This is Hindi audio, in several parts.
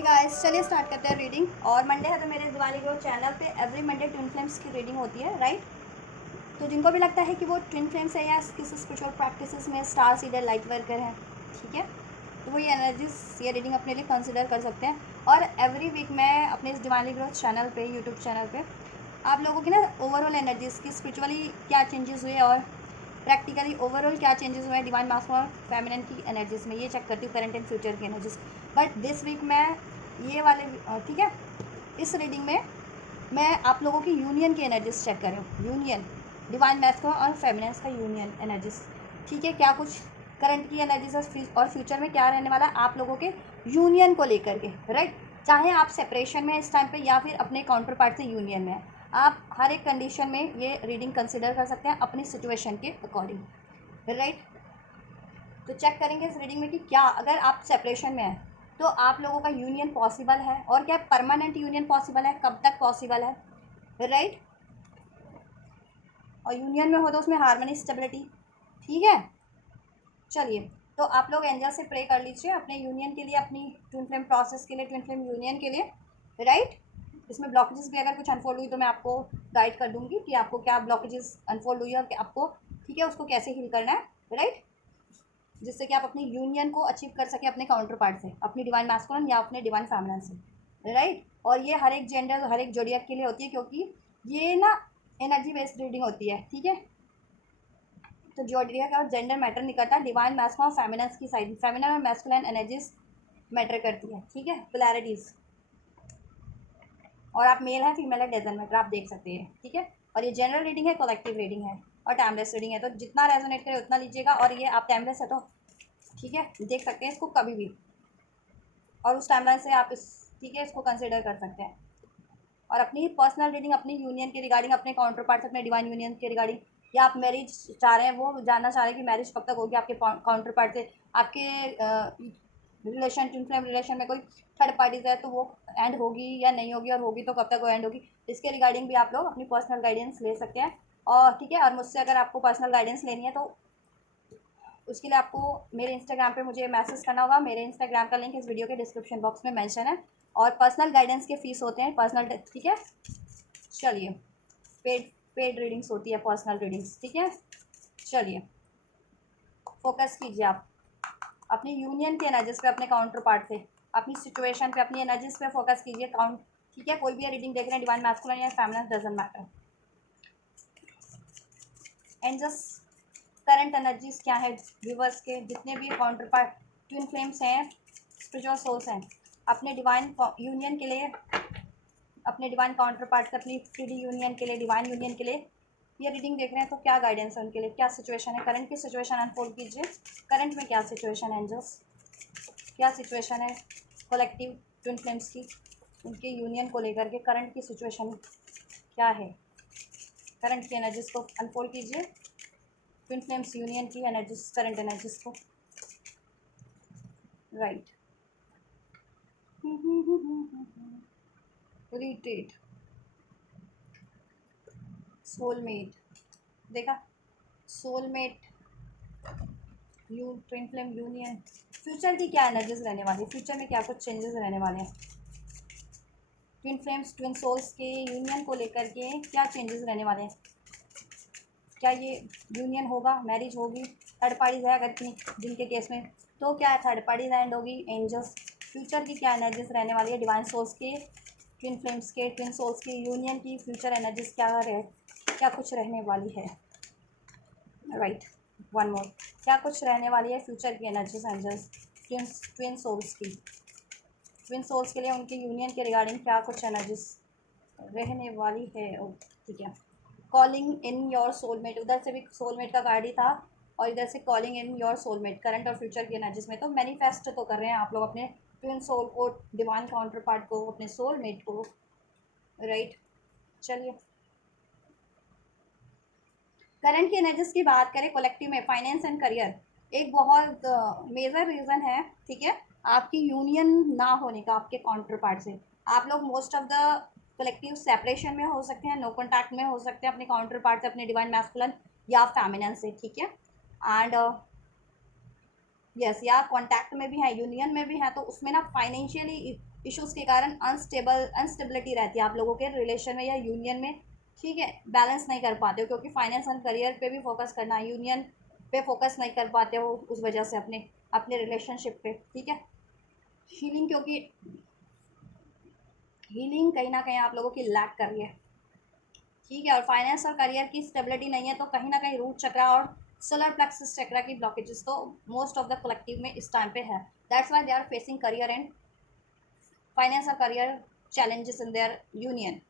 हे गाइस, चलिए स्टार्ट करते हैं रीडिंग। और मंडे है तो मेरे दिवाली ग्रो चैनल पे एवरी मंडे ट्विन फ्लेम्स की रीडिंग होती है, राइट। तो जिनको भी लगता है कि वो ट्विन फ्लेम्स है या किसी स्पिरिचुअल प्रैक्टिसेस में स्टार सीडर लाइट वर्कर है, ठीक है, तो वो ये एनर्जीज ये रीडिंग अपने लिए कंसिडर कर सकते हैं। और एवरी वीक मैं अपने इस दिवाली ग्रोथ चैनल पे यूट्यूब चैनल पे आप लोगों की ना ओवरऑल एनर्जीज की स्पिरिचुअली क्या चेंजेस हुए और प्रैक्टिकली ओवरऑल क्या चेंजेस हुए हैं डिवाइन मास्कुलिन और फेमिनिन की एनर्जीज में, ये चेक करती हूँ करंट एंड फ्यूचर की एनर्जीज। बट दिस वीक मैं ये वाले ठीक है, इस रीडिंग में मैं आप लोगों की यूनियन की एनर्जीज चेक कर रही हूँ। यूनियन डिवाइन मैस्कुलिन और फेमिनिन का यूनियन एनर्जीज, ठीक है। क्या कुछ करंट की एनर्जीज और फ्यूचर में क्या रहने वाला है आप लोगों के यूनियन को लेकर के, राइट। चाहे आप सेपरेशन में इस टाइम पे या फिर अपने काउंटर पार्ट से यूनियन में, आप हर एक कंडीशन में ये रीडिंग कंसिडर कर सकते हैं अपनी सिचुएशन के अकॉर्डिंग, राइट। तो चेक करेंगे इस रीडिंग में कि क्या अगर आप सेपरेशन में हैं तो आप लोगों का यूनियन पॉसिबल है, और क्या परमानेंट यूनियन पॉसिबल है, कब तक पॉसिबल है, राइट। और यूनियन में हो तो उसमें हार्मनी स्टेबिलिटी, ठीक है। चलिए, तो आप लोग एंजल से प्रे कर लीजिए अपने यूनियन के लिए, अपनी ट्विन फ्लेम प्रोसेस के लिए, ट्विन फ्लेम यूनियन के लिए, राइट। इसमें ब्लॉकेजेस भी अगर कुछ अनफोल्ड हुई तो मैं आपको गाइड कर दूंगी कि आपको क्या ब्लॉकेजेस अनफोल्ड हुई है और कि आपको, ठीक है, उसको कैसे हील करना है, राइट, जिससे कि आप अपनी यूनियन को अचीव कर सके अपने काउंटर पार्ट से, अपनी डिवाइन मैस्कुलिन या अपने डिवाइन फेमिनिन से, राइट। और ये हर एक जेंडर, हर एक जोडियक के लिए होती है, क्योंकि ये ना एनर्जी बेस्ड रीडिंग होती है, ठीक है। तो जोडियक और जेंडर मैटर नहीं करता, डिवाइन मैस्कुलिन और फेमिनिन की साइड, फेमिनिन और मैस्कुलिन एनर्जीज मैटर करती है, ठीक है, पोलैरिटीज। और आप मेल है फीमेल है डजंट मैटर, आप देख सकते हैं, ठीक है। और ये जनरल रीडिंग है, कलेक्टिव रीडिंग है और टाइमलेस रीडिंग है, तो जितना रेजोनेट करे उतना लीजिएगा। और ये आप टाइमलेस है तो ठीक है, देख सकते हैं इसको कभी भी, और उस टाइमलाइन से आप इस, ठीक है, इसको कंसिडर कर सकते हैं। और अपनी पर्सनल रीडिंग अपनी यूनियन के रिगार्डिंग, अपने काउंटर पार्ट अपने डिवाइन यूनियन के रिगार्डिंग, या आप मैरिज चाह रहे हैं, वो जानना चाह रहे हैं कि मैरिज कब तक होगी आपके काउंटर पार्ट से, आपके रिलेशन, ट्विन फ्लेम रिलेशन में कोई थर्ड पार्टीज है तो वो एंड होगी या नहीं होगी, और होगी तो कब तक वो एंड होगी, इसके रिगार्डिंग भी आप लोग अपनी पर्सनल गाइडेंस ले सकते हैं। और ठीक है, और मुझसे अगर आपको पर्सनल गाइडेंस लेनी है तो उसके लिए आपको मेरे इंस्टाग्राम पे मुझे मैसेज करना होगा। मेरे इंस्टाग्राम का लिंक इस वीडियो के डिस्क्रिप्शन बॉक्स में मेंशन है। और पर्सनल गाइडेंस के फीस होते हैं पर्सनल, ठीक है। चलिए, पेड पेड रीडिंग्स होती है पर्सनल रीडिंग्स, ठीक है। चलिए, फोकस कीजिए आप अपनी यूनियन के एनर्जीज पे, अपने काउंटर पार्ट से, अपनी सिचुएशन पे, अपनी एनर्जीज पे फोकस कीजिए, काउंट, ठीक है। कोई भी रीडिंग देख रहे हैं, डिवाइन मैस्कुलिन या feminine, doesn't matter. And just current energies क्या है व्यूवर्स के, जितने भी काउंटर पार्ट ट्विन फ्लेम्स हैं, स्पिरिचुअल सोल्स हैं, अपने डिवाइन यूनियन के लिए, अपने डिवाइन काउंटर पार्ट से अपनी 3D यूनियन के लिए, डिवाइन यूनियन के लिए ये रीडिंग देख रहे हैं, तो क्या गाइडेंस है उनके लिए, क्या सिचुएशन है, करंट की सिचुएशन अनफोल्ड कीजिए। करंट में क्या सिचुएशन है एंजल्स, क्या सिचुएशन है कलेक्टिव ट्विन फ्लेम्स की, उनके यूनियन को लेकर के करंट की सिचुएशन क्या है। करंट की एनर्जीज को अनफोल्ड कीजिए, ट्विन फ्लेम्स यूनियन की एनर्जीज, करंट एनर्जीज को, राइट। रिट्रीट, सोलमेट, देखा, soulmate, you twin flame union. Future की क्या एनर्जीज रहने वाली है, फ्यूचर में क्या कुछ चेंजेस रहने वाले हैं ट्विन फ्लेम्स ट्विन सोल्स के यूनियन को लेकर के, क्या चेंजेस रहने वाले हैं, क्या ये यूनियन होगा, मैरिज होगी, थर्ड पार्टीज है अगर जिनके केस में, तो क्या थर्ड पार्टीज एंड होगी, एंजल्स। फ्यूचर की क्या एनर्जीज रहने वाली है डिवाइन सोल्स के, ट्विन फ्लेम्स के, ट्विन सोल्स की यूनियन की फ्यूचर एनर्जीज क्या रहे, क्या कुछ रहने वाली है, राइट। वन मोर, क्या कुछ रहने वाली है फ्यूचर की एनर्जीज एंजल्स, ट्विन सोल्स की, ट्विन सोल्स के लिए उनकी यूनियन के रिगार्डिंग क्या कुछ एनर्जीज रहने वाली है। ओ ठीक है, कॉलिंग इन योर सोलमेट, उधर से भी सोलमेट का कार्ड ही था और इधर से calling in your soulmate, current और फ्यूचर की एनर्जीज में तो मैनिफेस्ट तो कर रहे हैं आप लोग अपने ट्विन सोल को, डिवाइन काउंटर पार्ट को, अपने सोलमेट को, राइट। चलिए, करंट की एनर्जीज की बात करें कलेक्टिव में, फाइनेंस एंड करियर एक बहुत मेजर रीज़न है, ठीक है, आपकी यूनियन ना होने का आपके काउंटर पार्ट से। आप लोग most of the collective separation में हो सकते हैं, नो कॉन्टैक्ट में हो सकते हैं अपने काउंटर पार्ट से, अपने डिवाइन मैस्कुलिन या फेमिनिन से, ठीक है। एंड यस, या कॉन्टैक्ट में भी है, यूनियन में भी है, तो उसमें ना फाइनेंशियली इश्यूज़ के कारण अनस्टेबिलिटी रहती है आप लोगों के रिलेशन में या यूनियन में, ठीक है। बैलेंस नहीं कर पाते हो क्योंकि फाइनेंस एंड करियर पे भी फोकस करना है, यूनियन पे फोकस नहीं कर पाते हो उस वजह से अपने अपने रिलेशनशिप पे, ठीक है। हीलिंग, क्योंकि हीलिंग कहीं ना कहीं आप लोगों की लैक कर रही है, ठीक है। और फाइनेंस और करियर की स्टेबिलिटी नहीं है तो कहीं ना कहीं रूट चक्रा और सोलर प्लेक्सस चक्रा की ब्लॉकेजेस तो मोस्ट ऑफ द कलेक्टिव में इस टाइम पे है। That's why they are facing career and finance और career challenges in their union.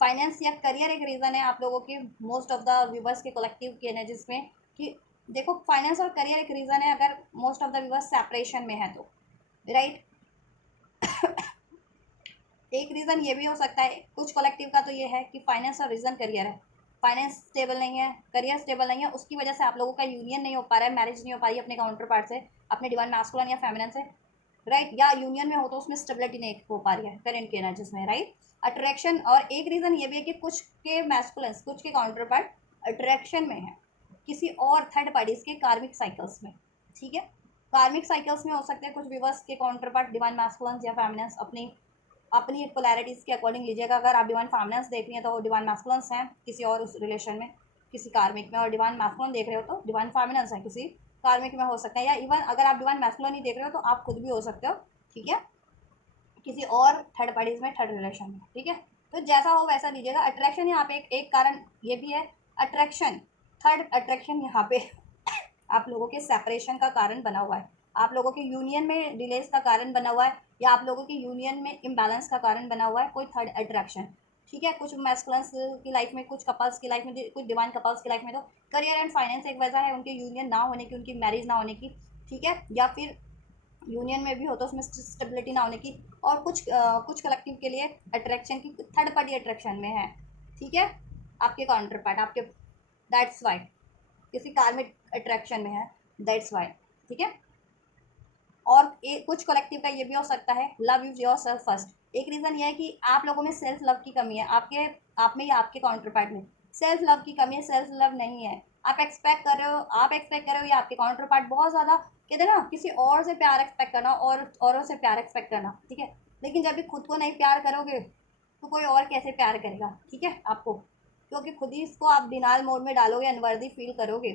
Finance या करियर एक रीज़न है आप लोगों के मोस्ट ऑफ द व्यूवर्स के कलेक्टिव के एनर्जीज में कि देखो फाइनेंस और करियर एक रीज़न है अगर most of the viewers separation में है तो, राइट। एक रीज़न ये भी हो सकता है कुछ कलेक्टिव का तो ये है कि फाइनेंस और रीज़न करियर है, फाइनेंस स्टेबल नहीं है, करियर स्टेबल नहीं है, उसकी वजह से आप लोगों का यूनियन नहीं हो पा रहा है, मैरिज नहीं हो पा रही है अपने काउंटर पार्ट से, अपने डिवाइन मैस्कुलिन या फेमिनिन से, राइट। या यूनियन में हो तो उसमें स्टेबिलिटी नहीं हो पा रही है करेंट के एनर्जीज में, राइट। अट्रैक्शन, और एक रीज़न ये भी है कि कुछ के मैस्कुलिन्स, कुछ के काउंटर पार्ट अट्रैक्शन में है किसी और थर्ड पार्टीज के कार्मिक साइकिल्स में, ठीक है। कार्मिक साइकिल्स में हो सकते हैं कुछ विवर्स के काउंटर पार्ट डिवाइन मैस्कुलिन्स या फेमिनिन्स अपनी अपनी पोलैरिटीज़ के अकॉर्डिंग लीजिएगा। अगर आप डिवाइन फेमिनिन्स देख रही हैं तो वो डिवाइन मैस्कुलिन्स हैं किसी और उस रिलेशन में, किसी कार्मिक में, और डिवाइन मैस्कुलिन देख रहे हो तो डिवाइन फेमिनिन्स हैं किसी कार्मिक में हो सकता है। या इवन अगर आप डिवाइन मैस्कुलिन ही देख रहे हो तो आप खुद भी हो सकते हो, ठीक है, किसी और थर्ड पार्टीज में, थर्ड रिलेशन में, ठीक है। तो जैसा हो वैसा लीजिएगा। अट्रैक्शन यहाँ पे एक कारण ये भी है, अट्रैक्शन, थर्ड अट्रैक्शन यहाँ पे आप लोगों के सेपरेशन का कारण बना हुआ है, आप लोगों के यूनियन में डिलेज का कारण बना हुआ है, या आप लोगों के यूनियन में इम्बैलेंस का कारण बना हुआ है कोई थर्ड अट्रैक्शन, ठीक है। कुछ मैस्कुलिन्स की लाइफ में, कुछ कपल्स की लाइफ में, कुछ डिवाइन कपल्स की लाइफ में तो करियर एंड फाइनेंस एक वजह है उनके यूनियन ना होने की, उनकी मैरिज ना होने की, ठीक है। या फिर यूनियन में भी हो तो उसमें स्टेबिलिटी ना होने की, और कुछ कलेक्टिव के लिए अट्रैक्शन की थर्ड पार्टी अट्रैक्शन में है, ठीक है, आपके काउंटर पार्ट आपके, दैट्स वाई किसी कार्मिक अट्रैक्शन में है, दैट्स वाई, ठीक है। और कुछ कलेक्टिव का ये भी हो सकता है love is your self first. एक रीज़न ये है कि आप लोगों में सेल्फ लव की कमी है, आपके आप में या आपके काउंटर पार्ट में सेल्फ लव की कमी है, सेल्फ लव नहीं है। आप एक्सपेक्ट कर रहे हो, या आपके काउंटर पार्ट बहुत ज़्यादा, कहते हैं ना किसी और से प्यार एक्सपेक्ट करना, और औरों से प्यार एक्सपेक्ट करना, ठीक है। लेकिन जब भी खुद को नहीं प्यार करोगे तो कोई और कैसे प्यार करेगा, ठीक है आपको, क्योंकि खुद ही इसको आप डिनाल मोड में डालोगे, अनवर्दी फील करोगे,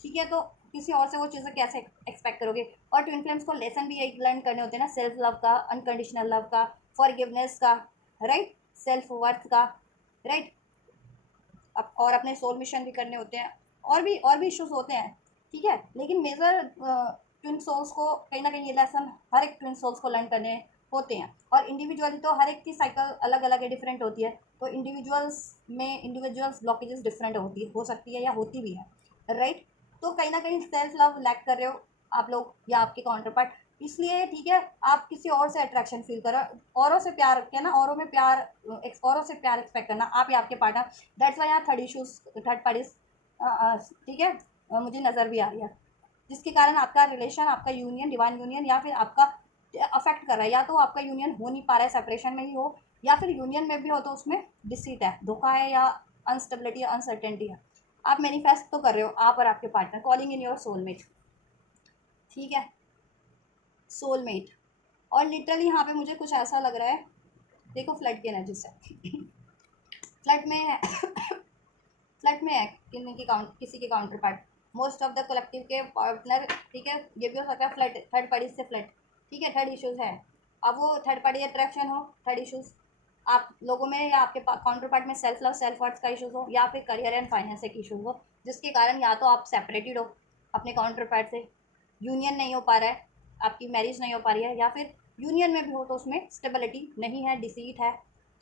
ठीक है। तो किसी और से वो चीज़ें कैसे एक्सपेक्ट करोगे। और ट्विन फ्लेम्स को लेसन भी यही लर्न करने होते हैं ना, सेल्फ लव का, अनकंडीशनल लव का, फॉरगिवनेस का, राइट, सेल्फ वर्थ का, राइट। और अपने सोल मिशन भी करने होते हैं, और भी इश्यूज होते हैं, ठीक है। लेकिन मेजर ट्विन सोल्स को कहीं ना कहीं ये लेसन हर एक ट्विन सोल्स को लर्न करने होते हैं। और इंडिविजुअली तो हर एक की साइकिल अलग अलग है, डिफरेंट होती है, तो इंडिविजुअल्स ब्लॉकेजेस डिफरेंट हो सकती है या होती भी है, राइट। तो कहीं ना कहीं सेल्फ लव लैक कर रहे हो आप लोग या आपके काउंटर पार्ट, इसलिए ठीक है आप किसी और से अट्रैक्शन फील करो, औरों से प्यार कहना, औरों से प्यार एक्सपेक्ट करना, आप या आपके पार्टनर, दैट्स वाई यहाँ थर्ड इशूज, थर्ड पार्टीज, ठीक है, मुझे नज़र भी आ रही है, जिसके कारण आपका रिलेशन, आपका यूनियन, डिवाइन यूनियन, या फिर आपका अफेक्ट कर रहा है, या तो आपका यूनियन हो नहीं पा रहा है, सेपरेशन में ही हो, या फिर यूनियन में भी हो तो उसमें डिसीट है, धोखा है, या अनस्टेबिलिटी या अनसर्टेनिटी है। आप मैनिफेस्ट तो कर रहे हो, आप और आपके partner, calling in your soulmate, ठीक है, सोलमेट। और लिटरली यहाँ पे मुझे कुछ ऐसा लग रहा है, देखो फ्लड की एनर्जी से फ्लड में है फ्लड में है किसी के counter part, most of the collective के पार्टनर, ठीक है। ये भी हो सकता है फ्लड, थर्ड पार्टी से फ्लड, ठीक है, थर्ड इश्यूज है। अब वो थर्ड पार्टी अट्रैक्शन हो, थर्ड इश्यूज आप लोगों में, या आपके काउंटर पार्ट में सेल्फ लव, सेल्फ वर्थ का इशूज़ हो, या फिर करियर एंड फाइनेंस एक इशू हो, जिसके कारण या तो आप सेपरेटेड हो अपने काउंटर पार्ट से, यूनियन नहीं हो पा रहा है, आपकी मैरिज नहीं हो पा रही है, या फिर यूनियन में भी हो तो उसमें स्टेबिलिटी नहीं है, डिसीट है,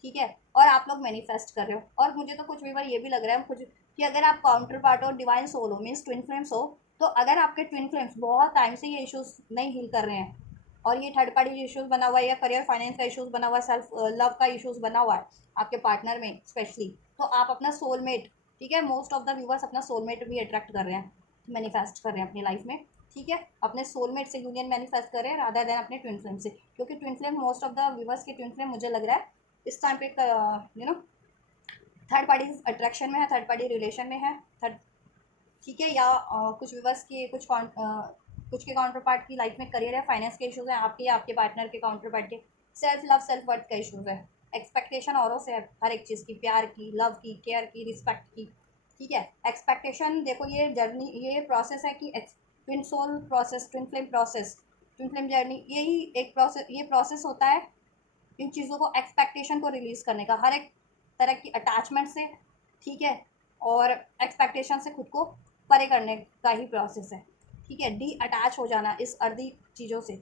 ठीक है। और आप लोग मैनिफेस्ट कर रहे हो। और मुझे तो कुछ भी बार ये भी लग रहा है कुछ कि अगर आप काउंटर पार्ट और डिवाइन सोल हो, मीन्स ट्विन फ्लेम्स हो, तो अगर आपके ट्विन फ्लेम्स बहुत टाइम से ये इश्यूज नहीं हील कर रहे हैं, और ये थर्ड पार्टी इश्यूज बना हुआ है, या करियर फाइनेंस का इश्यूज बना हुआ है, सेल्फ लव का इश्यूज बना हुआ है आपके पार्टनर में स्पेशली, तो आप अपना सोलमेट, ठीक है, मोस्ट ऑफ द व्यूवर्स अपना सोलमेट भी अट्रैक्ट कर रहे हैं, मैनिफेस्ट कर रहे हैं अपनी लाइफ में, ठीक है। अपने सोलमेट से यूनियन मैनिफेस्ट कर रहे हैं रादर देन अपने ट्विन फ्लेम से, क्योंकि twin flame, most of the viewers के ट्विन फ्लेम मुझे लग रहा है इस टाइम पे थर्ड पार्टी अट्रैक्शन में है, थर्ड पार्टी रिलेशन में है, थर्ड, ठीक है। या कुछ व्यूवर्स की कुछ के काउंटर पार्ट की लाइफ में करियर या फाइनेंस के इश्यूज हैं, आपके या आपके पार्टनर के काउंटर पार्ट के, सेल्फ लव सेल्फ वर्थ का इशूज़ है, एक्सपेक्टेशन औरों से है हर एक चीज़ की, प्यार की, लव की, केयर की, रिस्पेक्ट की, ठीक है। एक्सपेक्टेशन देखो, ये जर्नी, ये प्रोसेस है कि twin soul process, twin flame process, twin flame journey, यही एक प्रोसेस, ये प्रोसेस होता है इन चीज़ों को, एक्सपेक्टेशन को रिलीज़ करने का, हर एक तरह की अटैचमेंट से, ठीक है, और एक्सपेक्टेशन से खुद को परे करने का ही प्रोसेस है, ठीक है। डी अटैच हो जाना इस अर्दी चीज़ों से,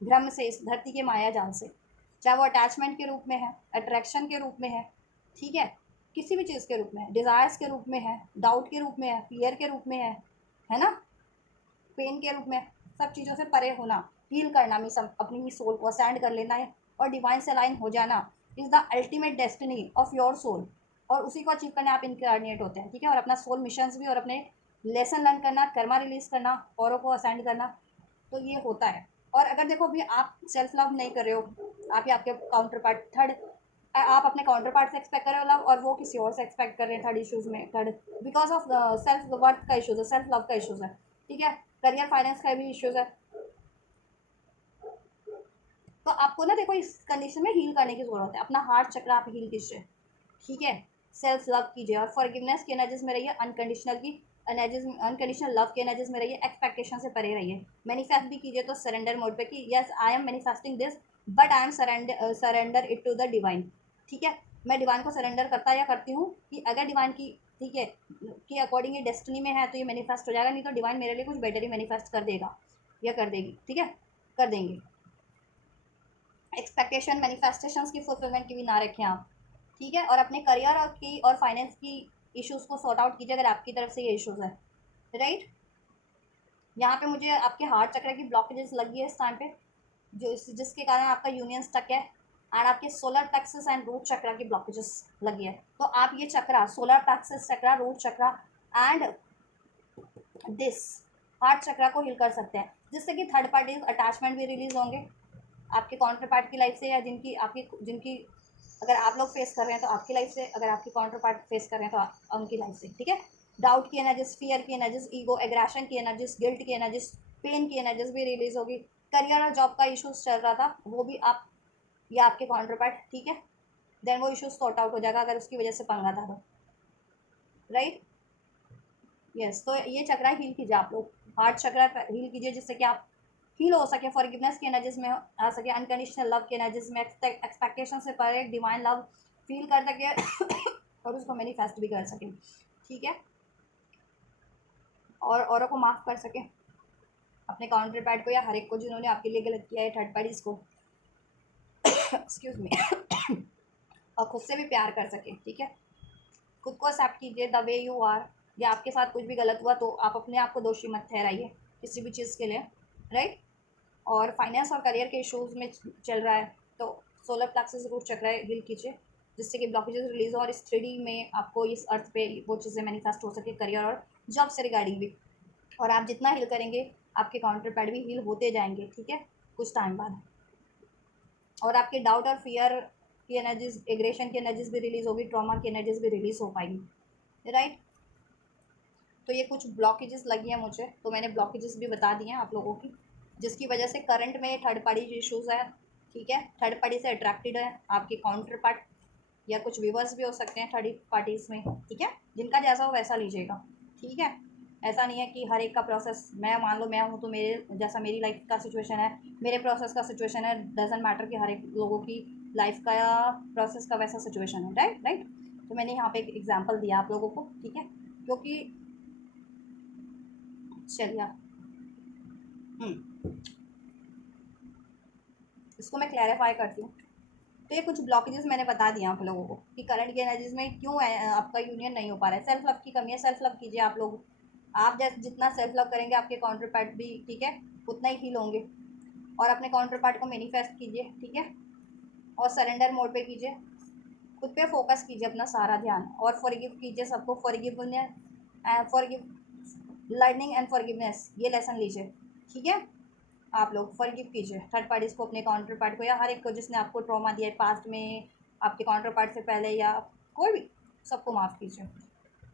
भ्रम से, इस धरती के माया जाल से, चाहे वो अटैचमेंट के रूप में है, अट्रैक्शन के रूप में है, ठीक है, किसी भी चीज़ के रूप में है, डिज़ायर्स के रूप में है, डाउट के रूप में है, फियर के रूप में है ना, पेन के रूप में, सब चीज़ों से परे होना, हील करना, मीन्स अपनी ही सोल को असेंड कर लेना है और डिवाइन से अलाइन हो जाना is the ultimate destiny of your soul. और उसी को अचीव करने आप इनकारनेट होते हैं, ठीक है। और अपना सोल मिशंस भी, और अपने लेसन लर्न करना, कर्मा रिलीज करना, औरों को असेंड करना, तो ये होता है। और अगर देखो अभी आप सेल्फ लव नहीं कर रहे हो, आप ही आपके काउंटर पार्ट थर्ड, आप अपने काउंटर पार्ट से एक्सपेक्ट कर रहे हो लव, और वो किसी और से एक्सपेक्ट कर रहे हैं थर्ड इशूज़ में, third because of self worth का इशूज़ है, सेल्फ लव का इशूज़ है, ठीक है। करियर फाइनेंस का भी इश्यूज है। तो आपको ना देखो इस कंडीशन में हील करने की जरूरत है, अपना हार्ट चक्र आप हील कीजिए, ठीक है। सेल्फ लव कीजिए और फॉरगिवनेस की एनर्जीज में रहिए, अनकंडीशनल की एनर्जीज, अनकंडीशनल लव की एनर्जीज में रहिए, एक्सपेक्टेशन से परे रहिए। मैनिफेस्ट भी कीजिए तो सरेंडर मोड पे कि yes I am manifesting this, but I am surrender it to the divine, ठीक है। मैं डिवाइन को सरेंडर करता या करती हूँ कि अगर डिवाइन की, ठीक है, कि अकॉर्डिंग ये डेस्टिनी में है तो ये मैनिफेस्ट हो जाएगा, नहीं तो डिवाइन मेरे लिए कुछ बेटर ही मैनिफेस्ट कर देगा या कर देगी, ठीक है, कर देंगे। एक्सपेक्टेशन मैनिफेस्टेशंस की फुलफिलमेंट की भी ना रखें आप, ठीक है। और अपने करियर और की और फाइनेंस की इश्यूज़ को सॉर्ट आउट कीजिए अगर आपकी तरफ से ये इश्यूज़ है, राइट। यहाँ पे मुझे आपके हार्ट चक्र की ब्लॉकेजेस लगी है इस टाइम पे, जिसके कारण आपका यूनियन स्टक है, एंड आपके solar plexus and root chakra की ब्लॉकेजेस लगी है। तो आप ये chakra, solar plexus chakra, root chakra and this heart chakra को हील कर सकते हैं, जिससे कि थर्ड पार्टी अटैचमेंट भी रिलीज होंगे आपके काउंटर पार्ट की लाइफ से, या जिनकी अगर आप लोग फेस कर रहे हैं तो आपकी लाइफ से, अगर आपकी काउंटर पार्ट फेस कर रहे हैं तो उनकी लाइफ से, ठीक है। डाउट की एनर्जीज, फियर की एनर्जीज, ईगो एग्रेशन की एनर्जीज, गिल्ट की एनर्जीज, पेन की एनर्जीज भी रिलीज होगी। करियर और जॉब का इशूज चल रहा था, वो भी आप या आपके काउंटर पार्ट, ठीक है, देन वो इशूज सॉर्ट आउट हो जाएगा अगर उसकी वजह से पंगा था तो, राइट। यस, तो ये चक्रा हील कीजिए आप लोग, हार्ट चक्रा हील कीजिए, जिससे कि आप हील हो सके, फॉरगिवनेस की एनर्जीज में आ सके, अनकंडीशनल लव की एनर्जीज में, एक्सपेक्टेशन से परे डिवाइन लव फील कर सके और उसको मैनिफेस्ट भी कर सके, ठीक है। और औरों को माफ़ कर सके, अपने काउंटर पार्ट को या हर एक को जिन्होंने आपके लिए गलत किया है, थर्ड पार्टीज को, एक्सक्यूज मी, और खुद से भी प्यार कर सके, ठीक है। खुद को एक्सेप्ट कीजिए द वे यू आर, या आपके साथ कुछ भी गलत हुआ तो आप अपने आप को दोषी मत ठहराइए किसी भी चीज़ के लिए, राइट। और फाइनेंस और करियर के इशूज़ में चल रहा है तो सोलर प्लेक्सस रूट चक्र हील कीजिए, जिससे कि ब्लॉकेजेस रिलीज हो और इस 3D में आपको इस अर्थ पे वो चीज़ें मैनिफेस्ट हो सके, करियर और जॉब से रिगार्डिंग भी। और आप जितना हील करेंगे आपके काउंटर पैड भी हील होते जाएंगे, ठीक है, कुछ टाइम बाद। और आपके डाउट और फियर की एनर्जीज, एग्रेशन की एनर्जीज भी रिलीज होगी, ट्रॉमा की एनर्जीज भी रिलीज हो पाएंगी, राइट। तो ये कुछ ब्लॉकेजेस लगी हैं मुझे, तो मैंने ब्लॉकेजेस भी बता दिए हैं आप लोगों की, जिसकी वजह से करंट में थर्ड पार्टी इश्यूज़ है, ठीक है। थर्ड पार्टी से अट्रैक्टेड है आपके काउंटर पार्ट, या कुछ व्यूवर्स भी हो सकते हैं थर्ड पार्टीज़ में, ठीक है। जिनका जैसा हो वैसा लीजिएगा, ठीक है। ऐसा नहीं है कि हर एक का प्रोसेस, मैं मान लो मैं हूँ तो मेरे जैसा मेरी लाइफ का सिचुएशन है, मेरे प्रोसेस का सिचुएशन है, डजेंट मैटर कि हर एक लोगों की लाइफ का या प्रोसेस का वैसा सिचुएशन है, राइट राइट। तो मैंने यहाँ पे एक एग्जाम्पल दिया आप लोगों को, ठीक है, क्योंकि चलिए इसको मैं क्लैरिफाई करती हूँ। तो ये कुछ ब्लॉकेजेस मैंने बता दिया आप लोगों को कि करंट की एनर्जीज में क्यों आपका यूनियन नहीं हो पा रहा है, सेल्फ लव की कमी है। सेल्फ लव कीजिए आप लोग, आप जैसे जितना सेल्फ लव करेंगे आपके काउंटर पार्ट भी, ठीक है, उतना ही हील होंगे। और अपने काउंटर पार्ट को मैनिफेस्ट कीजिए, ठीक है, और सरेंडर मोड पे कीजिए, खुद पे फोकस कीजिए अपना सारा ध्यान, और फॉरगिव कीजिए सबको, फॉरगिव लर्निंग एंड फॉरगिवनेस, ये लेसन लीजिए, ठीक है। आप लोग फॉरगिव कीजिए थर्ड पार्टीज़ को, अपने काउंटर पार्ट को, या हर एक को जिसने आपको ट्रॉमा दिया है पास्ट में, आपके काउंटर पार्ट से पहले, या कोई भी, सबको माफ़ कीजिए।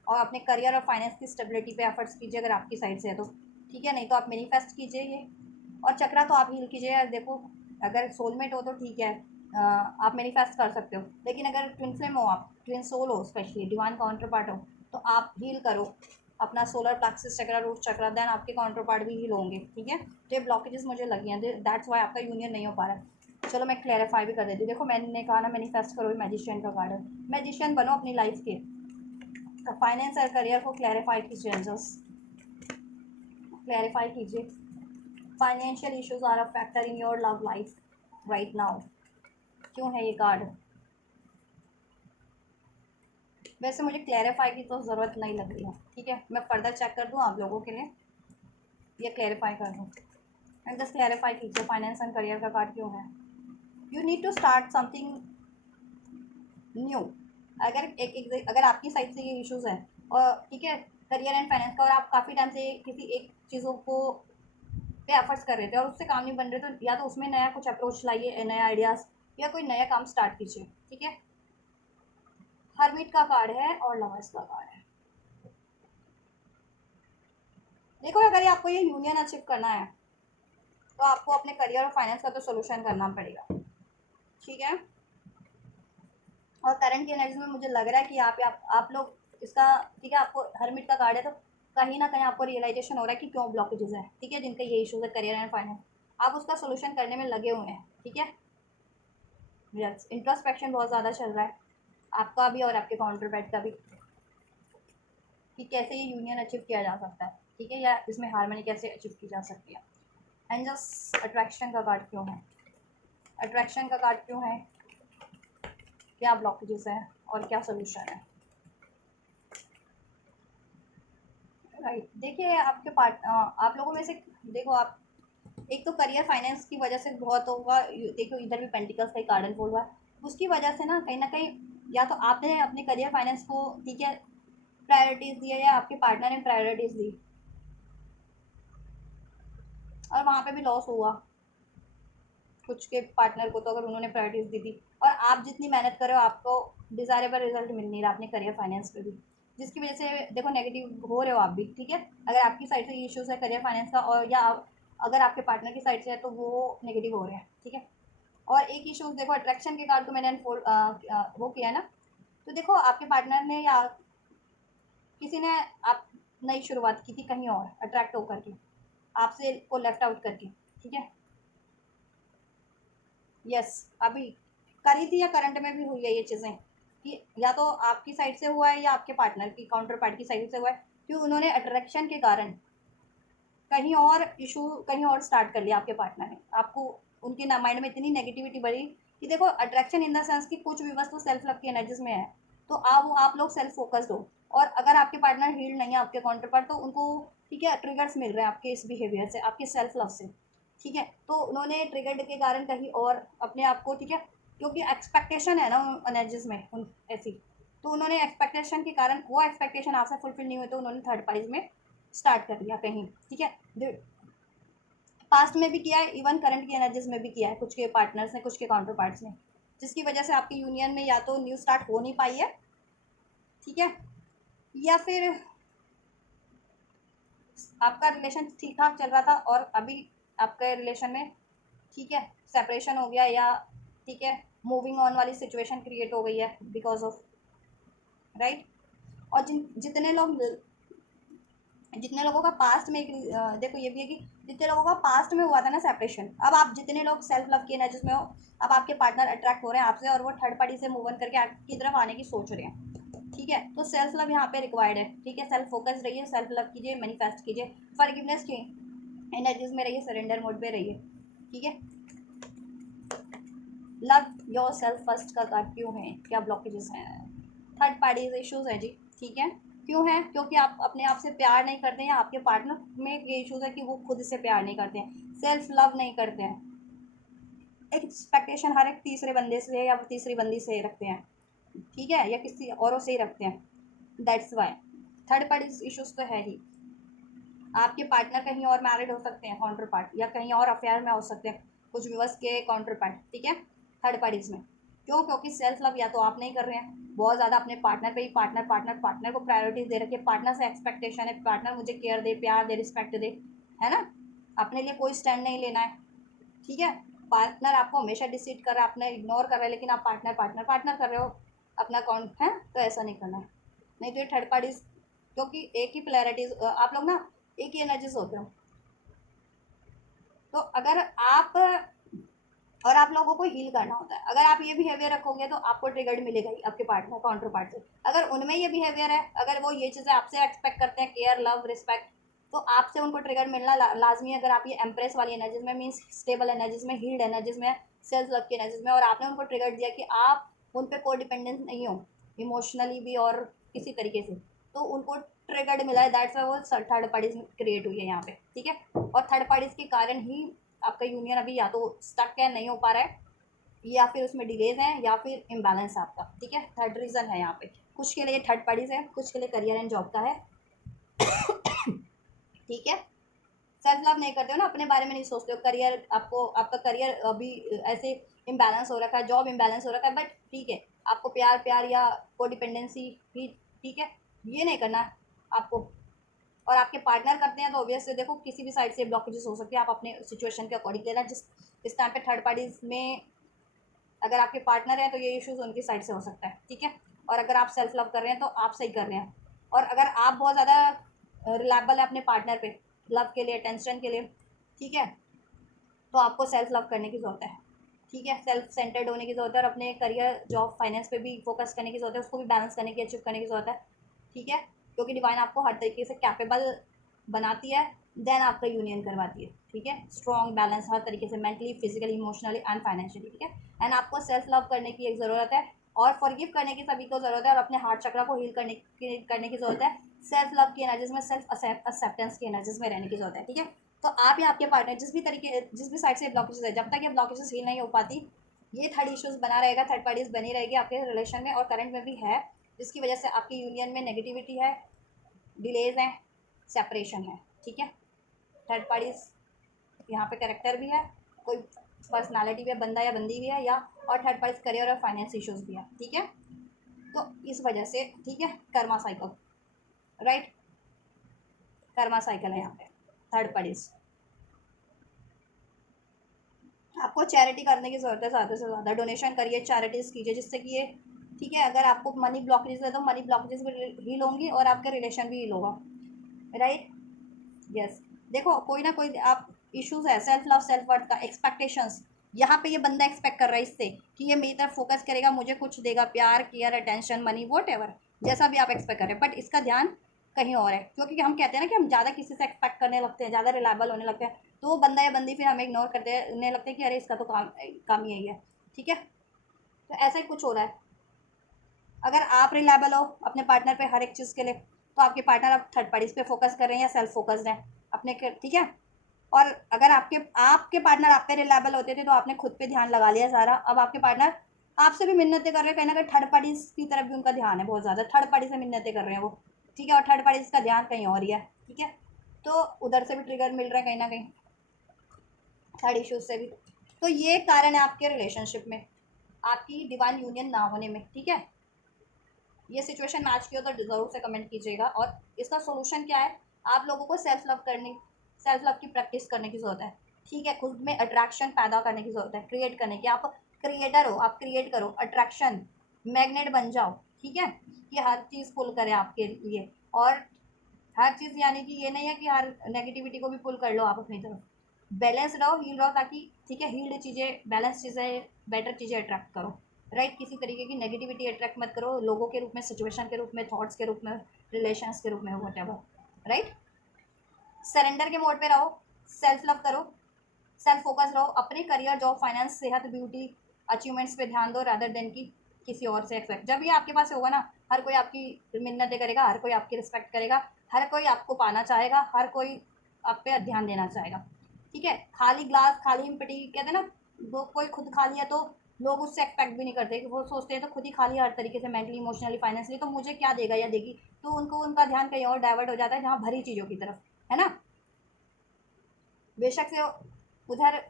और अपने करियर और फाइनेंस की स्टेबिलिटी पे एफर्ट्स कीजिए अगर आपकी साइड से है तो, ठीक है, नहीं तो आप मैनिफेस्ट कीजिए ये। और चक्रा तो आप हील कीजिए यार, देखो अगर सोलमेट हो तो ठीक है, आप मैनिफेस्ट कर सकते हो। लेकिन अगर ट्विन फ्लेम हो, आप ट्विन सोल हो, स्पेशली डिवाइन काउंटर पार्ट हो, तो आप हील करो अपना सोलर प्लेक्सस चक्रा, रूट चक्रा, देन आपके काउंटर पार्ट भी हील होंगे। ठीक है, तो ये ब्लॉकेजेस मुझे लगी हैं, दैट्स वाई आपका यूनियन नहीं हो पा रहा है। चलो मैं क्लैरिफाई भी कर देती हूँ। देखो मैंने कहा ना मैनिफेस्ट करो, मैजिशियन का कार्ड है। मैजिशियन बनो अपनी लाइफ के, फाइनेंस और करियर को क्लैरिफाई कीजिए एंजल्स, क्लैरिफाई कीजिए। Financial issues are a factor in your love life right now. क्यों है ये कार्ड? वैसे मुझे क्लैरिफाई की तो ज़रूरत नहीं लग रही है। ठीक है, मैं फर्दर चेक कर दूँ आप लोगों के लिए, ये क्लैरिफाई कर दूँ। एंड जस्ट क्लैरिफाई कीजिए फाइनेंस एंड करियर का कार्ड क्यों है। You need to start something new. अगर आपकी साइड से ये इश्यूज है और ठीक है करियर एंड फाइनेंस का, और आप काफ़ी टाइम से किसी एक चीज़ों को पे एफर्ट्स कर रहे थे और उससे काम नहीं बन रहे, तो या तो उसमें नया कुछ अप्रोच लाइए, नया आइडियाज़, या कोई नया काम स्टार्ट कीजिए। ठीक है, हरमिट का कार्ड है और लवर्स का कार्ड है। देखो अगर आपको ये यूनियन अचीव करना है तो आपको अपने करियर और फाइनेंस का तो सोल्यूशन करना पड़ेगा। ठीक है, और करंट की एनर्जी में मुझे लग रहा है कि आप लोग इसका, ठीक है, आपको हरमिट का कार्ड है तो कहीं ना कहीं आपको रियलाइजेशन हो रहा है कि क्यों ब्लॉकेजेस है। ठीक है, जिनका ये इशूज़ है करियर एंड फाइनेंस, आप उसका सोल्यूशन करने में लगे हुए हैं। ठीक है, यस, इंट्रोस्पेक्शन बहुत ज़्यादा चल रहा है आपका भी और आपके काउंटर पैट का भी, कि कैसे ये यूनियन अचीव किया जा सकता है। ठीक है, या इसमें हारमोनी कैसे अचीव की जा सकती है। एंड जस्ट अट्रैक्शन का कार्ड क्यों है? अट्रैक्शन का कार्ड क्यों है? क्या ब्लॉकेजेस हैं और क्या सोल्यूशन है? राइट, देखिए आपके पार्ट आप लोगों में से, देखो आप, एक तो करियर फाइनेंस की वजह से बहुत होगा। देखो इधर भी पेंटिकल्स का कार्ड अनफोल्ड हुआ, उसकी वजह से ना कहीं या तो आपने अपने करियर फाइनेंस को, ठीक है, प्रायोरिटीज़ दी है, या आपके पार्टनर ने प्रायोरिटीज़ दी और वहाँ पे भी लॉस हुआ कुछ के पार्टनर को, तो अगर उन्होंने प्रायोरिटीज़ दी थी और आप जितनी मेहनत कर रहे हो आपको डिज़ायरेबल रिजल्ट मिल नहीं रहा अपने करियर फाइनेंस पे भी, जिसकी वजह से देखो नेगेटिव हो रहे हो आप भी। ठीक है, अगर आपकी साइड से इश्यूज़ है करियर फाइनेंस का, और या अगर आपके पार्टनर की साइड से है तो वो नेगेटिव हो रहे हैं। ठीक है, और एक इश्यूज़ देखो अट्रैक्शन के कार्ड को मैंने अनफोल्ड वो किया है ना, तो देखो आपके पार्टनर ने या किसी ने आप नई शुरुआत की थी कहीं और अट्रैक्ट होकर के, आपसे को लेफ्ट आउट करके। ठीक है, यस, अभी करी थी या करंट में भी हुई है ये चीज़ें, कि या तो आपकी साइड से हुआ है या आपके पार्टनर की काउंटर पार्ट की साइड से हुआ है, कि उन्होंने अट्रैक्शन के कारण कहीं और इशू, कहीं और स्टार्ट कर लिया आपके पार्टनर ने, आपको उनके ना माइंड में इतनी नेगेटिविटी बढ़ी कि देखो अट्रैक्शन इन द सेंस कि कुछ भी वस्तु सेल्फ लव की एनर्जीज में है, तो आप लोग सेल्फ फोकस्ड हो, और अगर आपके पार्टनर हील्ड नहीं है आपके काउंटर पार्ट, तो उनको, ठीक है, ट्रिगर्स मिल रहे हैं आपके इस बिहेवियर से, आपके सेल्फ लव से। ठीक है, तो उन्होंने ट्रिगर्ड के कारण कहीं और अपने आप को, ठीक है, क्योंकि एक्सपेक्टेशन है ना उन एनर्जीज में उन ऐसी, तो उन्होंने एक्सपेक्टेशन के कारण वो एक्सपेक्टेशन आपसे फुलफिल नहीं हुई, तो उन्होंने थर्ड पार्टी में स्टार्ट कर दिया कहीं। ठीक है, पास्ट में भी किया है, इवन करंट की एनर्जीज में भी किया है कुछ के पार्टनर्स ने, कुछ के काउंटर पार्ट्स ने, जिसकी वजह से आपकी यूनियन में या तो न्यू स्टार्ट हो नहीं पाई है। ठीक है, या फिर आपका रिलेशन ठीक ठाक चल रहा था और अभी आपके रिलेशन में, ठीक है, सेपरेशन हो गया, या ठीक है मूविंग ऑन वाली सिचुएशन क्रिएट हो गई है बिकॉज ऑफ, राइट। और जितने लोगों का पास्ट में देखो ये भी है कि जितने लोगों का पास्ट में हुआ था ना सेपरेशन, अब आप जितने लोग सेल्फ लव की एनर्जीज में हो, अब आपके पार्टनर अट्रैक्ट हो रहे हैं आपसे और वो थर्ड पार्टी से मूव ऑन करके आपकी तरफ आने की सोच रहे हैं। ठीक है, तो सेल्फ लव यहाँ पे रिक्वायर्ड है। ठीक है, सेल्फ फोकस रहिए, सेल्फ लव कीजिए, मैनिफेस्ट कीजिए, फॉरगिवनेस की एनर्जीज में रहिए, सरेंडर मोड पे रहिए। ठीक है, लव योर सेल्फ फर्स्ट का कार्ड क्यों है? क्या ब्लॉकेजेस हैं? थर्ड पार्टीज इश्यूज है जी। ठीक है, क्यों है? क्योंकि आप अपने आप से प्यार नहीं करते हैं, आपके पार्टनर में ये इश्यूज है कि वो खुद से प्यार नहीं करते हैं, सेल्फ लव नहीं करते हैं, एक्सपेक्टेशन हर एक तीसरे बंदे से या तीसरी बंदी से रखते हैं। ठीक है, या किसी औरों से ही रखते हैं, that's why third party issues तो है ही। आपके पार्टनर कहीं और मैरिड हो सकते हैं काउंटर पार्ट, या कहीं और अफेयर में हो सकते हैं कुछ व्यूअर्स के काउंटर पार्ट। ठीक है, थर्ड पार्टीज में क्यों? क्योंकि सेल्फ लव या तो आप नहीं कर रहे हैं बहुत ज़्यादा, अपने पार्टनर पे ही पार्टनर को प्रायोरिटीज दे रखी है, पार्टनर से एक्सपेक्टेशन है पार्टनर मुझे केयर दे, प्यार दे, रिस्पेक्ट दे, है ना, अपने लिए कोई स्टैंड नहीं लेना है। ठीक है, पार्टनर आपको हमेशा डिसीट कर रहा है, आपने इग्नोर कर रहा है, लेकिन आप पार्टनर पार्टनर पार्टनर कर रहे हो अपना अकाउंट है, तो ऐसा नहीं करना है। नहीं तो ये थर्ड पार्टीज, क्योंकि एक ही पोलैरिटीज, आप लोग ना एक ही एनर्जीज होते हो। तो अगर आप, और आप लोगों को हील करना होता है, अगर आप ये बिहेवियर रखोगे तो आपको ट्रिगर्ड मिलेगा ही आपके पार्टनर काउंटर पार्ट से। अगर उनमें ये बिहेवियर है, अगर वो ये चीज़ें आपसे एक्सपेक्ट करते हैं, केयर लव रिस्पेक्ट, तो आपसे उनको ट्रिगर मिलना लाजमी है। अगर आप ये एम्प्रेस वाली एनर्जीज में, मीन्स स्टेबल एनर्जीज में, हील्ड एनर्जीज में, सेल्फ लव की एनर्जीज में, और आपने उनको ट्रिगर दिया कि आप उन पर को डिपेंडेंस नहीं हो इमोशनली भी और किसी तरीके से, तो उनको ट्रिगर्ड मिला है, दैट्स वो थर्ड पार्टीज क्रिएट हुई है यहाँ पे, ठीक है। और थर्ड पार्टीज के कारण ही आपका यूनियन अभी या तो स्टक है, नहीं हो पा रहा है, या फिर उसमें डिलेज है, या फिर इम्बैलेंस आपका, ठीक है। थर्ड रीज़न है यहाँ पे, कुछ के लिए थर्ड पार्टीज है, कुछ के लिए करियर एंड जॉब का है, ठीक है। सेल्फ लव नहीं करते हो ना, अपने बारे में नहीं सोचते हो, करियर आपको, आपका करियर अभी ऐसे इम्बैलेंस हो रखा है, जॉब इम्बैलेंस हो रखा है, बट ठीक है, आपको प्यार प्यार या को डिपेंडेंसी ही, ठीक है, ये नहीं करना आपको। और आपके पार्टनर करते हैं तो ऑब्वियसली देखो किसी भी साइड से ब्लॉकेजेस हो सकती है, आप अपने सिचुएशन के अकॉर्डिंग लेना। जिस इस टाइम पे थर्ड पार्टीज में अगर आपके पार्टनर हैं तो ये इश्यूज उनकी साइड से हो सकता है, ठीक है। और अगर आप सेल्फ लव कर रहे हैं तो आप सही कर रहे हैं। और अगर आप बहुत ज़्यादा रिलायबल है अपने पार्टनर पे लव के लिए, अटेंशन के लिए, ठीक है, तो आपको सेल्फ लव करने की ज़रूरत है, ठीक है। सेल्फ सेंटर्ड होने की ज़रूरत है, और अपने करियर जॉब फाइनेंस पे भी फोकस करने की ज़रूरत है, उसको भी बैलेंस करने की, अचीव करने की ज़रूरत है, ठीक है। क्योंकि डिवाइन आपको हर तरीके से कैपेबल बनाती है, देन आपका यूनियन करवाती है, ठीक है। स्ट्रॉन्ग बैलेंस हर तरीके से, mentally, physically, emotionally and financially, ठीक है। एंड आपको सेल्फ लव करने की एक ज़रूरत है, और फॉरगिव करने की सभी को ज़रूरत है, और अपने हार्ट चक्र को हील करने की ज़रूरत है। सेल्फ लव की एनर्जीज में, सेल्फ एक्सेप्टेंस की एनर्जीज में रहने की ज़रूरत है, ठीक है। तो आप या आपके पार्टनर जिस भी साइड से ब्लॉकेजेस है, जब तक ये ब्लॉकेजेस हील नहीं हो पाती, ये थर्ड इश्यूज बना रहेगा, थर्ड पार्टीज बनी रहेगी आपके रिलेशन में, और करंट में भी है, जिसकी वजह से आपकी यूनियन में नेगेटिविटी है, डिलेज है, सेपरेशन है, ठीक है। थर्ड पार्टीज यहाँ पे कैरेक्टर भी है, कोई पर्सनालिटी भी है, बंदा या बंदी भी है, या और थर्ड पार्टीज करियर और फाइनेंस इश्यूज भी है, ठीक है। तो इस वजह से, ठीक है, Karma cycle, right, Karma cycle है यहाँ पे थर्ड पार्टीज। आपको चैरिटी करने की ज़रूरत है, ज़्यादा से ज़्यादा डोनेशन करिए, चैरिटीज़ कीजिए, जिससे कि ये, ठीक है, अगर आपको मनी ब्लॉकेजेस है तो मनी ब्लॉकेजेस भी हील होंगी, और आपका रिलेशन भी हील होगा, राइट, यस। देखो कोई ना कोई आप इश्यूज है, सेल्फ लव, सेल्फ वर्थ का, एक्सपेक्टेशंस, यहाँ पे ये बंदा एक्सपेक्ट कर रहा है इससे कि ये मेरी तरफ फोकस करेगा, मुझे कुछ देगा, प्यार, care, attention, money, what ever, जैसा भी आप एक्सपेक्ट कर रहे हैं, बट इसका ध्यान कहीं और है। क्योंकि हम कहते हैं ना कि हम ज़्यादा किसी से एक्सपेक्ट करने लगते हैं, ज़्यादा रिलायबल होने लगते हैं, तो वो बंदा या बंदी फिर हमें इग्नोर करने लगते हैं कि अरे इसका तो काम ही यही है, ठीक है। तो ऐसा ही कुछ हो रहा है। अगर आप रिलायबल हो अपने पार्टनर पे हर एक चीज़ के लिए, तो आपके पार्टनर अब थर्ड पार्टीज पे फोकस कर रहे हैं या सेल्फ फोकस्ड हैं अपने, ठीक है। और अगर आपके आपके पार्टनर आप पे रिलायबल होते थे तो आपने खुद पे ध्यान लगा लिया सारा, अब आपके पार्टनर आपसे भी मिन्नतें कर रहे हैं, कहीं ना कहीं थर्ड पार्टीज की तरफ भी उनका ध्यान है बहुत ज़्यादा, थर्ड पार्टी से मिन्नतें कर रहे हैं वो, ठीक है। और थर्ड पार्टीज का ध्यान कहीं और ही है, ठीक है। तो उधर से भी ट्रिगर मिल रहा है कहीं ना कहीं, थर्ड इश्यूज से भी। तो ये कारण है आपके रिलेशनशिप में, आपकी डिवाइन यूनियन ना होने में, ठीक है। ये सिचुएशन मैच की हो तो ज़रूर से कमेंट कीजिएगा। और इसका सोल्यूशन क्या है, आप लोगों को सेल्फ लव की प्रैक्टिस करने की ज़रूरत है, ठीक है। खुद में अट्रैक्शन पैदा करने की ज़रूरत है, क्रिएट करने की। आप क्रिएटर हो, आप क्रिएट करो, अट्रैक्शन मैग्नेट बन जाओ, ठीक है, कि हर चीज़ पुल करे आपके लिए। और हर चीज़ यानी कि ये नहीं है कि हर नेगेटिविटी को भी पुल कर लो आप अपनी तरफ, बैलेंस रहो, हील रहो, ताकि, ठीक है, हील्ड चीज़ें, बैलेंस चीज़ें, बेटर चीज़ें अट्रैक्ट करो, राइट। किसी तरीके की नेगेटिविटी अट्रैक्ट मत करो, लोगों के रूप में, सिचुएशन के रूप में, थॉट्स के रूप में, रिलेशंस के रूप में, वट एवर, राइट। सरेंडर के मोड पे रहो, सेल्फ लव करो, सेल्फ फोकस रहो, अपने करियर, जॉब, फाइनेंस, सेहत, ब्यूटी, अचीवमेंट्स पे ध्यान दो, रादर देन की किसी और से एक्सपेक्ट। जब ये आपके पास होगा ना, हर कोई आपकी मिन्नतें करेगा, हर कोई आपकी रिस्पेक्ट करेगा, हर कोई आपको पाना चाहेगा, हर कोई आप पे ध्यान देना चाहेगा, ठीक है। खाली ग्लास, खाली एम्प्टी कहते हैं ना, वो कोई खुद खाली है तो लोग उससे एक्सपेक्ट भी नहीं करते, कि वो सोचते हैं तो खुद ही खाली है हर तरीके से, मेंटली, इमोशनली, फाइनेंशियली, तो मुझे क्या देगा या देगी, तो उनको उनका ध्यान कहीं और डाइवर्ट हो जाता है, जहाँ भरी चीज़ों की तरफ, है ना। बेशक से उधर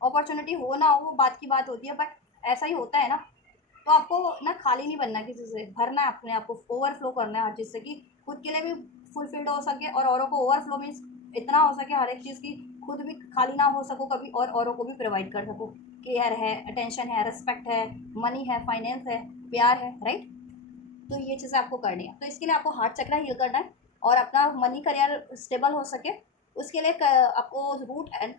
अपॉर्चुनिटी हो ना हो वो बात की बात होती है, बट ऐसा ही होता है ना। तो आपको ना खाली नहीं बनना, किसी से भरना है, अपने आप को ओवरफ्लो करना है हर चीज़ से, कि खुद के लिए भी फुलफिल्ड हो सके और औरों को ओवरफ्लो मीन्स इतना हो सके हर एक चीज़ की, खुद भी खाली ना हो सको कभी और औरों को भी प्रोवाइड कर सको। केयर है, अटेंशन है, रिस्पेक्ट है, मनी है, फाइनेंस है, प्यार है, राइट। तो ये चीज़ें आपको करनी है। तो इसके लिए आपको हार्ट चक्रा हील करना है और अपना मनी करियर स्टेबल हो सके उसके लिए आपको root and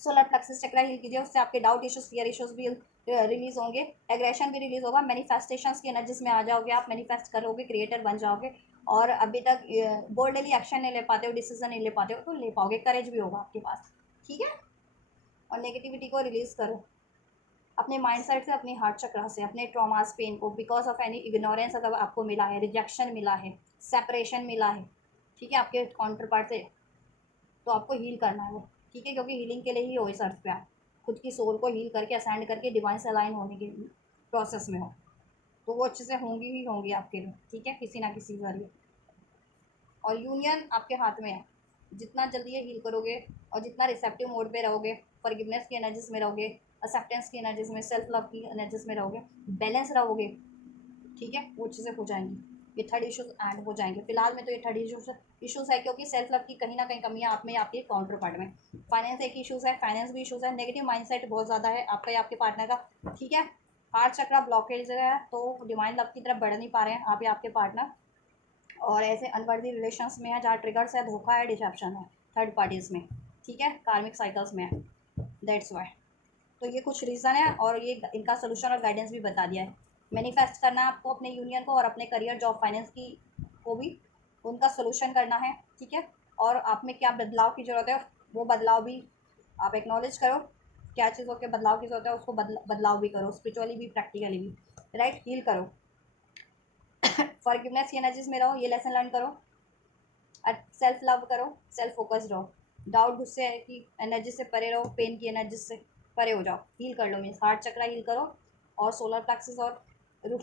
solar plexus chakra heal कीजिए। उससे आपके डाउट इश्यूज, फियर इश्यूज भी रिलीज होंगे, एग्रेशन भी रिलीज होगा, मैनिफेस्टेशंस की एनर्जीज में आ जाओगे, आप मैनिफेस्ट करोगे, क्रिएटर बन जाओगे। और अभी तक बोल्डली एक्शन नहीं ले पाते हो, डिसीजन नहीं ले पाते हो, तो ले पाओगे, करेज भी होगा आपके पास, ठीक है। और नेगेटिविटी को रिलीज करो अपने माइंडसेट से, अपनी हार्ट चक्रा से, अपने ट्रॉमास पेन को, बिकॉज ऑफ एनी इग्नोरेंस अगर आपको मिला है, रिजेक्शन मिला है, सेपरेशन मिला है, ठीक है, आपके काउंटर पार्ट से, तो आपको हील करना है वो, ठीक है, क्योंकि हीलिंग के लिए ही हो इस अर्थ पे आप खुद की सोल को हील करके असेंड करके डिवाइन से अलाइन होने के प्रोसेस में हो, तो वो अच्छे से होंगी ही होंगी आपके लिए, ठीक है, किसी ना किसी जरिए। और यूनियन आपके हाथ में है, जितना जल्दी ये हील करोगे और जितना रिसेप्टिव मोड पे रहोगे, फॉरगिवनेस की एनर्जीज में रहोगे, एक्सेप्टेंस की एनर्जीज में, सेल्फ लव की एनर्जीज में रहोगे, बैलेंस रहोगे, ठीक है, वो चीज़ें हो जाएंगी। ये थर्ड इश्यूज एंड हो जाएंगे। फिलहाल में तो ये थर्ड इश्यूज है क्योंकि सेल्फ लव की कहीं ना कहीं कमियां आप में, आपके काउंटर पार्ट में। फाइनेंस एक इशूज़ है, फाइनेंस भी इशूज़ है, नेगेटिव माइंडसेट बहुत ज़्यादा है आपका या आपके पार्टनर का, ठीक है। हार्ट चक्रा ब्लॉकेज है तो डिवाइन लव की तरफ बढ़ नहीं पा रहे हैं आप या आपके पार्टनर, और ऐसे अनवर्दी रिलेशंस में है जहाँ ट्रिगर्स है, धोखा है, डिसेप्शन है थर्ड पार्टीज़ में, ठीक है, कार्मिक साइकिल्स में है, दैट्स वाई। तो ये कुछ रीज़न है और ये इनका सोल्यूशन और गाइडेंस भी बता दिया है। मैनिफेस्ट करना है आपको अपने यूनियन को और अपने करियर, जॉब, फाइनेंस की को भी, उनका सोल्यूशन करना है, ठीक है। और आप में क्या बदलाव की ज़रूरत है वो बदलाव भी आप एक्नॉलेज करो, क्या चीज़ों के बदलाव की ज़रूरत है उसको बदलाव भी करो, स्पिरिचुअली भी, प्रैक्टिकली भी, राइट, हील करो। फॉरगिवनेस की एनर्जीज में रहो, ये लेसन लर्न करो, सेल्फ लव करो, सेल्फ फोकस रहो, डाउट, गुस्से की एनर्जी से परे रहो, पेन की एनर्जी से परे हो जाओ, हील कर लो, मीन्स हार्ट चक्रा हील करो और सोलर प्लेक्सस और रूट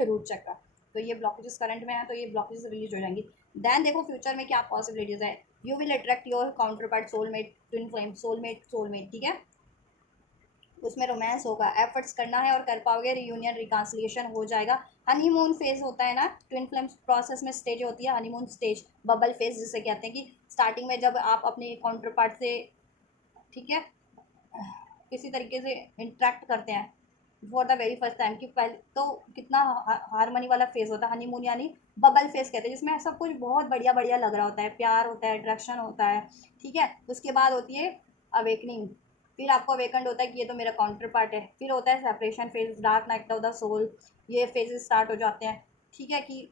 रूट चक्रा। तो ये ब्लॉकेजेस करंट में है तो ये ब्लॉकेजेस रिलीज हो जाएंगी। देन देखो फ्यूचर में क्या पॉसिबिलिटीज है। You will attract your counter part, soulmate, twin flame, soulmate, ठीक है। उसमें रोमांस होगा, एफर्ट्स करना है और कर पाओगे, रियूनियन, रिकॉन्सिलिएशन हो जाएगा। हनीमून फेज होता है ना, ट्विन फ्लेम्स प्रोसेस में स्टेज होती है हनीमून स्टेज, बबल फेज जिसे कहते हैं, कि स्टार्टिंग में जब आप अपने काउंटर पार्ट से, ठीक है, किसी तरीके से इंटरेक्ट करते हैं for the very first time, कि पहले तो कितना हारमनी वाला फेज होता है, हनीमून यानी बबल फेज कहते हैं, जिसमें सब कुछ बहुत बढ़िया बढ़िया लग रहा होता है, प्यार होता है, अट्रैक्शन होता है, ठीक है। उसके बाद होती है अवेकनिंग, फिर आपको अवेकंड होता है कि ये तो मेरा काउंटर पार्ट है, फिर होता है separation phase, dark night of the soul, ये फेजेस स्टार्ट हो जाते हैं, ठीक है, कि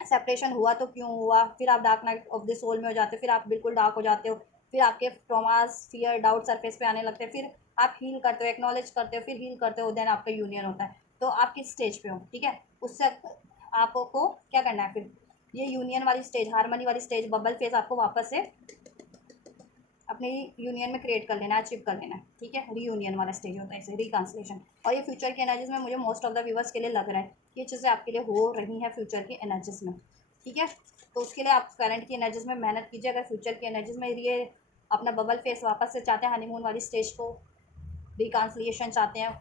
सेपरेशन हुआ तो क्यों हुआ, फिर आप dark night of the soul में हो जाते हो, फिर आप बिल्कुल डार्क हो जाते हो, फिर आपके ट्रॉमास, फियर, डाउट सरफेस पे आने लगते हैं, फिर आप हील करते हो, एक्नॉलेज करते हो, फिर हील करते हो, देन आपका यूनियन होता है। तो आप किस स्टेज पे हो, ठीक है, उससे आपको क्या करना है, फिर ये यूनियन वाली स्टेज, हारमनी वाली स्टेज, बबल फेज आपको वापस से अपने यूनियन में क्रिएट कर लेना है, अचीव कर लेना है, ठीक है। रीयूनियन वाला स्टेज होता है इसे, रिकॉन्सिलेशन। और ये फ्यूचर की एनर्जीज में मुझे मोस्ट ऑफ द व्यूवर्स के लिए लग रहा है कि ये चीज़ें आपके लिए हो रही हैं फ्यूचर की एनर्जीज में, ठीक है। तो उसके लिए आप करंट की एनर्जीज में मेहनत कीजिए। अगर फ्यूचर की एनर्जीज में ये अपना बबल फेस वापस से चाहते हैं, हनीमून वाली स्टेज को, रिकॉन्सिलिएशन चाहते हैं,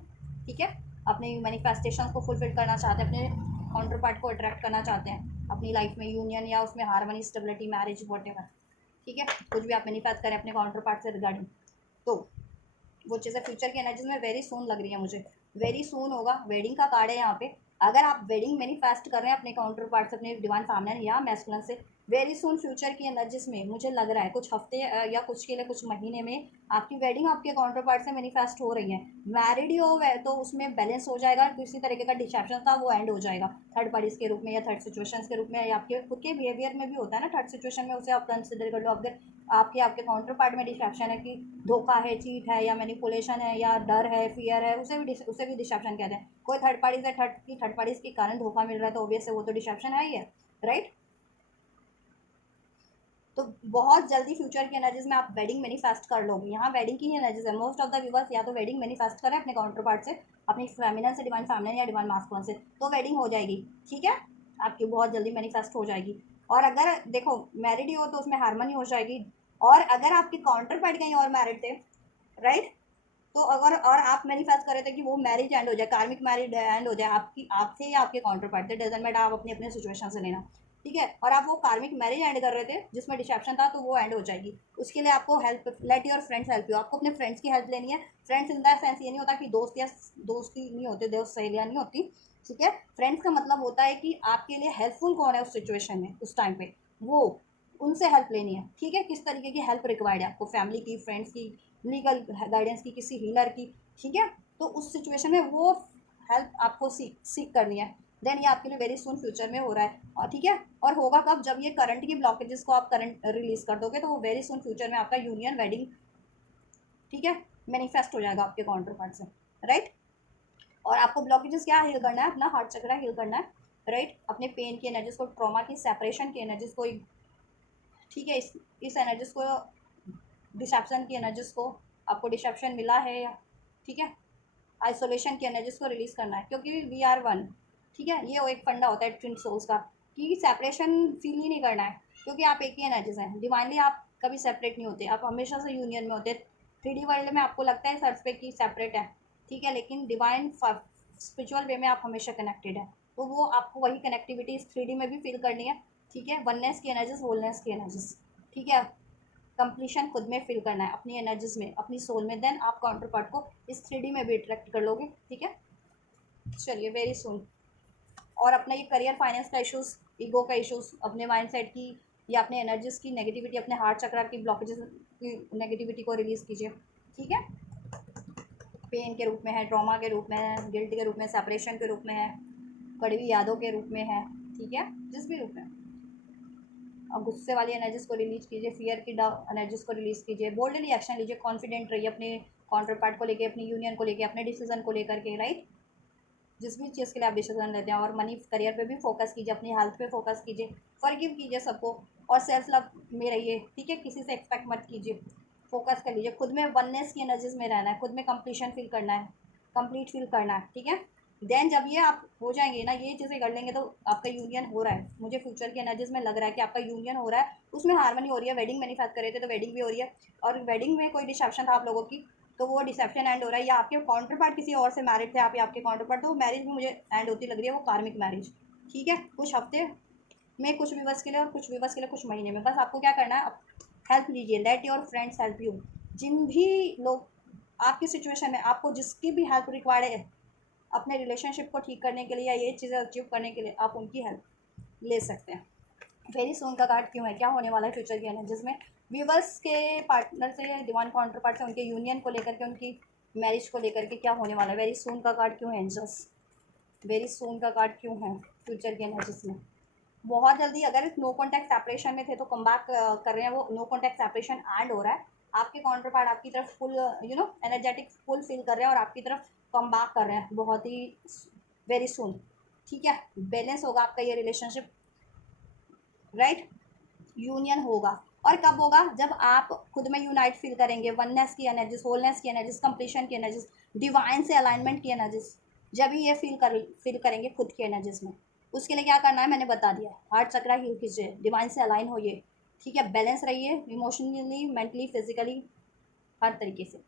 ठीक है, अपनी मैनिफेस्टेशन को फुलफिल करना चाहते हैं, अपने काउंटर पार्ट को अट्रैक्ट करना चाहते हैं अपनी लाइफ में, यूनियन या उसमें हारमनी, स्टेबिलिटी, मैरिज, वॉटेवर, ठीक है, कुछ भी आप मैनिफेस्ट करें अपने काउंटर पार्ट से रिगार्डिंग, तो वो चीज़ें फ्यूचर की एनर्जीज में वेरी सून लग रही है मुझे, वेरी सून होगा। वेडिंग का कार्ड है यहाँ पे, अगर आप वेडिंग मैनिफेस्ट कर रहे हैं अपने काउंटर पार्ट से, अपने डिवाइन फैमिली या मैस्कुलिन से, वेरी सून फ्यूचर की एनर्जीज में मुझे लग रहा है कुछ हफ्ते या कुछ के लिए, कुछ महीने में आपकी वेडिंग आपके काउंटर पार्ट से मैनिफेस्ट हो रही है। मैरिड ही हो तो उसमें बैलेंस हो जाएगा, किसी तरीके का डिसेप्शन था वो एंड हो जाएगा, थर्ड पार्टीज के रूप में या थर्ड सिचुएशंस के रूप में, या आपके खुद के बिहेवियर में भी होता है ना थर्ड सिचुएशन में, उसे आप कंसिडर कर लो। अगर आपके काउंटर पार्ट में डिसेप्शन है कि धोखा है, चीट है, या मैनिपुलेशन है, या डर है, फियर है, उसे भी डिसेप्शन कहते हैं। कोई थर्ड पार्टी से थर्ड पार्टीज के कारण धोखा मिल रहा है तो ऑब्वियस है वो तो डिसेप्शन है ही है, राइट। तो बहुत जल्दी फ्यूचर की एनर्जीज में आप वेडिंग मैनिफेस्ट कर लोगे। यहाँ वेडिंग की ही एनर्जीज है, मोस्ट ऑफ द व्यूवर्स या तो वेडिंग मैनिफेस्ट करें अपने काउंटर पार्ट से, अपनी फेमिनिन से, डिवाइन फेमिनिन या डिवाइन मास्कुलिन से, तो वेडिंग हो जाएगी, ठीक है, आपकी बहुत जल्दी मैनिफेस्ट हो जाएगी। और अगर देखो मैरिड ही हो तो उसमें हारमनी हो जाएगी, और अगर आपके काउंटर पार्ट कहीं और मैरिड थे, राइट, तो अगर और आप मैनिफेस्ट कर रहे थे कि वो मैरिज एंड हो जाए, कार्मिक मैरिज एंड हो जाए आपकी, आपसे या आपके काउंटर पार्ट से, डजंट मैटर, आप अपनी अपने सिचुएशन से लेना, ठीक है, और आप वो कार्मिक मैरिज एंड कर रहे थे जिसमें डिसेप्शन था, तो वो एंड हो जाएगी। उसके लिए आपको help, late your friends help you, आपको अपने फ्रेंड्स की हेल्प लेनी है। फ्रेंड्स इन द सेंस ये नहीं होता कि दोस्त या दोस्ती नहीं होते, दोस्त सहेलियाँ नहीं होती, ठीक है। फ्रेंड्स का मतलब होता है कि आपके लिए हेल्पफुल कौन है उस सिचुएशन में, उस टाइम पे, वो उनसे हेल्प लेनी है, ठीक है। किस तरीके की हेल्प रिक्वायर्ड है आपको, फैमिली की, फ्रेंड्स की, लीगल गाइडेंस की, किसी हीलर की, ठीक है। तो उस सिचुएशन में वो हेल्प आपको सीख करनी है। देन ये आपके लिए वेरी सुन फ्यूचर में हो रहा है, और ठीक है। और होगा कब, जब ये करंट की ब्लॉकेजेस को आप करंट रिलीज कर दोगे, तो वो वेरी सुन फ्यूचर में आपका यूनियन वेडिंग, ठीक है, मैनिफेस्ट हो जाएगा आपके काउंटर पार्ट से, राइट। और आपको ब्लॉकेजेस क्या हील करना है, अपना हार्ट चक्र हील करना है, राइट। अपने पेन की एनर्जीज को, ट्रॉमा की, सेपरेशन की एनर्जीज को, ठीक है, इस एनर्जीज को, डिसेप्शन की एनर्जीज को, आपको डिसेप्शन मिला है, ठीक है, आइसोलेशन की एनर्जीज को रिलीज करना है, क्योंकि वी आर वन, ठीक है। ये वो एक फंडा होता है ट्विन सोल्स का, कि सेपरेशन फील ही नहीं करना है, क्योंकि आप एक ही एनर्जीज हैं डिवाइनली, आप कभी सेपरेट नहीं होते, आप हमेशा से यूनियन में होते। 3D वर्ल्ड में आपको लगता है सर्च पे कि सेपरेट है, ठीक है, लेकिन डिवाइन स्पिरिचुअल वे में आप हमेशा कनेक्टेड है। तो वो आपको वही कनेक्टिविटी इस 3D में भी फील करनी है, ठीक है। वननेस की एनर्जीज, होलनेस की एनर्जीज, ठीक है। कंप्लीशन खुद में फिल करना है, अपनी एनर्जीज में, अपनी सोल में, देन आप काउंटर पार्ट को इस 3D में भी अट्रैक्ट कर लोगे, ठीक है। चलिए, वेरी सुन। और अपना ये करियर, फाइनेंस का इश्यूज, ईगो का इश्यूज, अपने माइंड सेट की या अपने एनर्जीज की नेगेटिविटी, अपने हार्ट चक्र की ब्लॉकेजेस की नेगेटिविटी को रिलीज कीजिए, ठीक है। पेन के रूप में है, ट्रॉमा के रूप में है, गिल्ट के रूप में, सेपरेशन के रूप में है, कड़वी यादों के रूप में है, ठीक है, जिस भी रूप में। और गुस्से वाली एनर्जीज को रिलीज कीजिए, फियर की एनर्जीज को रिलीज कीजिए, बोल्डली एक्शन लीजिए, कॉन्फिडेंट रहिए अपने काउंटर पार्ट को लेके, अपनी यूनियन को लेके, अपने डिसीजन को लेकर के, राइट। जिस भी चीज़ के लिए आप डिसीजन लेते हैं। और मनी करियर पे भी फोकस कीजिए, अपनी हेल्थ पे फोकस कीजिए, फॉरगिव कीजिए सबको, और सेल्फ लव में रहिए, ठीक है। किसी से एक्सपेक्ट मत कीजिए, फोकस कर लीजिए खुद में, वननेस की एनर्जीज में रहना है, खुद में कंप्लीशन फील करना है, कंप्लीट फील करना है, ठीक है। देन जब ये आप हो जाएंगे ना, ये चीज़ें कर लेंगे, तो आपका यूनियन हो रहा है, मुझे फ्यूचर की एनर्जीज में लग रहा है कि आपका यूनियन हो रहा है, उसमें हार्मनी हो रही है। वेडिंग मैनिफेस्ट कर रहे थे, तो वेडिंग भी हो रही है। और वेडिंग में कोई डिसेप्शन था आप लोगों की, तो वो डिसेप्शन एंड हो रहा है, या आपके काउंटर पार्ट किसी और से मैरिड थे आप, या आपके काउंटर पार्ट, तो मैरिज भी मुझे एंड होती लग रही है, वो कार्मिक मैरिज, ठीक है। कुछ हफ्ते में, कुछ विवश के लिए, और कुछ विवश के लिए कुछ महीने में। बस आपको क्या करना है, हेल्प लीजिए, let your friends help you. जिन भी लोग आपकी सिचुएशन में, आपको जिसकी भी हेल्प रिक्वायर्ड है अपने रिलेशनशिप को ठीक करने के लिए, या ये चीज़ें अचीव करने के लिए, आप उनकी हेल्प ले सकते हैं। वेरी सोन का कार्ड क्यों है, क्या होने वाला है फ्यूचर की एनर्जीज में, व्यूवर्स के पार्टनर से, डिवाइन काउंटर पार्ट से, उनके यूनियन को लेकर के, उनकी मैरिज को लेकर के क्या होने वाला है। वेरी सोन का कार्ड क्यों है एंजल्स, वेरी सोन का कार्ड क्यों है फ्यूचर की एनर्जीज में। बहुत जल्दी, अगर नो कॉन्टैक्ट सेपरेशन में थे तो कम बैक कर रहे हैं, वो नो कॉन्टैक्ट सेपरेशन एंड हो रहा है। आपके काउंटर पार्ट आपकी तरफ फुल एनर्जेटिक फुल फील कर रहे हैं, और आपकी तरफ कम बैक कर रहे हैं बहुत ही वेरी सुन, ठीक है। बैलेंस होगा आपका ये रिलेशनशिप, राइट। यूनियन होगा। और कब होगा, जब आप खुद में यूनाइट फील करेंगे, वननेस की एनर्जीज, होलनेस की एनर्जीज, कंप्लीशन की एनर्जीज, डिवाइन से अलाइनमेंट की एनर्जीज, जब ही ये फील करेंगे खुद की एनर्जीज में। उसके लिए क्या करना है मैंने बता दिया, हार्ट चक्रा हील कीजिए, डिवाइन से अलाइन होइए, ठीक है। बैलेंस रहिए इमोशनली, मेंटली, फिजिकली, हर तरीके से,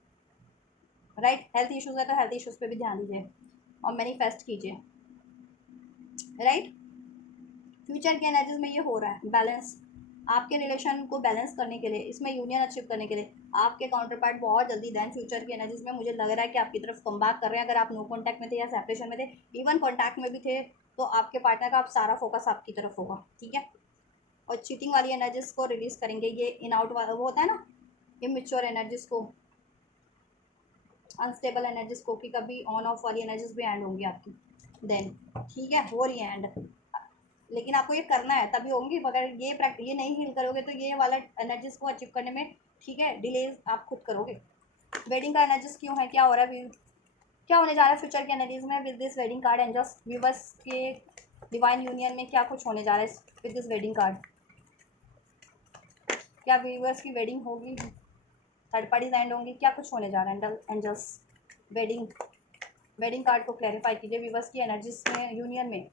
राइट। हेल्थ इश्यूज है तो हेल्थ इश्यूज पे भी ध्यान दीजिए, और मैनिफेस्ट कीजिए, राइट। फ्यूचर की एनर्जीज में ये हो रहा है बैलेंस, आपके रिलेशन को बैलेंस करने के लिए, इसमें यूनियन अचीव करने के लिए, आपके काउंटर पार्ट बहुत जल्दी देन फ्यूचर की एनर्जीज में मुझे लग रहा है कि आपकी तरफ कम बैक कर रहे हैं। अगर आप नो कॉन्टैक्ट में थे या सेपरेशन में थे, इवन कॉन्टैक्ट में भी थे, तो आपके पार्टनर का आप सारा फोकस आपकी तरफ होगा, ठीक है। और चीटिंग वाली एनर्जीज को रिलीज करेंगे, ये इन आउट वाला वो होता है ना, इमेच्योर एनर्जीज को, अनस्टेबल एनर्जीज को, कि कभी ऑन ऑफ वाली एनर्जीज भी एंड होंगी आपकी, देन ठीक है, हो रही है एंड। लेकिन आपको ये करना है तभी होंगी, अगर ये नहीं हील करोगे तो ये वाला एनर्जीज को अचीव करने में, ठीक है, डिले आप खुद करोगे। वेडिंग का एनर्जीज क्यों है, क्या हो रहा है, क्या होने जा रहा है फ्यूचर के एनर्जीज में with this wedding card angels, viewers के डिवाइन यूनियन में क्या कुछ होने जा रहा है विद दिस वेडिंग कार्ड। क्या व्यूवर्स की वेडिंग होगी, थर्ड पार्टीज एंड होंगी, क्या कुछ होने जा रहा है एंजल्स। वेडिंग कार्ड को क्लैरिफाई कीजिए, व्यूवर्स की एनर्जीज में, यूनियन में,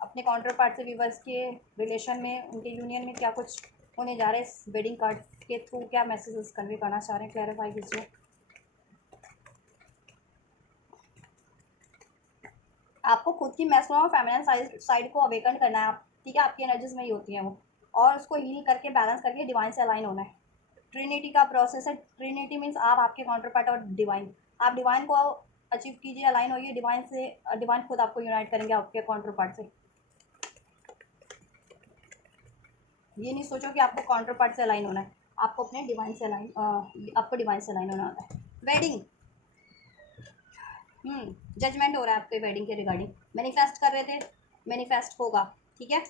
अपने काउंटर पार्ट से व्यूवर्स के रिलेशन में, उनके यूनियन में क्या कुछ होने जा रहा है इस वेडिंग कार्ड के थ्रू, क्या मैसेजेस कन्वे करना चाह रहे हैं, क्लैरिफाई कीजिए। आपको खुद की मैस्कुलिन और फेमिनिन साइड को अवेकन करना है। ठीक है, आपकी एनर्जीज में ही होती है वो, और उसको हील करके बैलेंस करके डिवाइन से अलाइन होना है। ट्रिनिटी का प्रोसेस है। ट्रिनिटी मीन्स आप, आपके काउंटर पार्ट और डिवाइन। आप डिवाइन को अचीव कीजिए, अलाइन होइए डिवाइन से, डिवाइन खुद आपको यूनाइट करेंगे आपके काउंटर पार्ट से। ये नहीं सोचो कि आपको काउंटर पार्ट से अलाइन होना है, आपको अपने डिवाइन से अलाइन, आपको डिवाइन से अलाइन होना होता है। वेडिंग, जजमेंट हो रहा है आपके वेडिंग के रिगार्डिंग। मैनिफेस्ट कर रहे थे, मैनिफेस्ट होगा, ठीक है।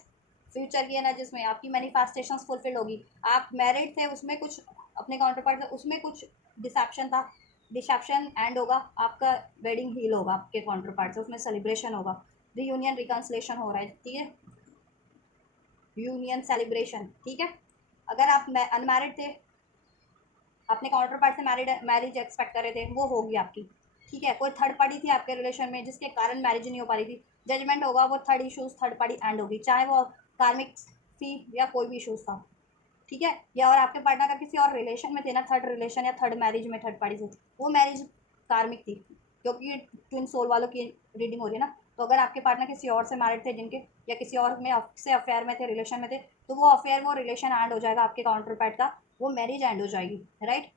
फ्यूचर की एनर्जीज में आपकी मैनिफेस्टेशंस फुलफिल होगी। आप मैरिड थे, उसमें कुछ अपने काउंटर पार्ट से, उसमें कुछ डिसेप्शन था, डिसेप्शन एंड होगा, आपका वेडिंग हील होगा आपके काउंटर पार्ट से, उसमें सेलिब्रेशन होगा, रीयूनियन रिकन्सलेशन हो रहा है, ठीक है, यूनियन सेलिब्रेशन, ठीक है। अगर आप अनमैरिड थे, अपने काउंटर पार्ट से मैरिज एक्सपेक्ट कर रहे थे, वो होगी आपकी, ठीक है। कोई थर्ड पार्टी थी आपके रिलेशन में जिसके कारण मैरिज नहीं हो पा रही थी, जजमेंट होगा, वो third issues third party and होगी, चाहे वो कार्मिक थी या कोई भी इशूज था, ठीक है। या और आपके पार्टनर का किसी और रिलेशन में थे ना, थर्ड रिलेशन या थर्ड मैरिज में थर्ड पार्टी से, वो मैरिज कार्मिक थी, क्योंकि ट्विन सोल वालों की रीडिंग हो रही है ना। तो अगर आपके पार्टनर किसी और से मैरिड थे जिनके, या किसी और में से अफेयर में थे, रिलेशन में थे, तो वो अफेयर, वो रिलेशन एंड हो जाएगा आपके काउंटर पार्ट का, वो मैरिज एंड हो जाएगी, राइट।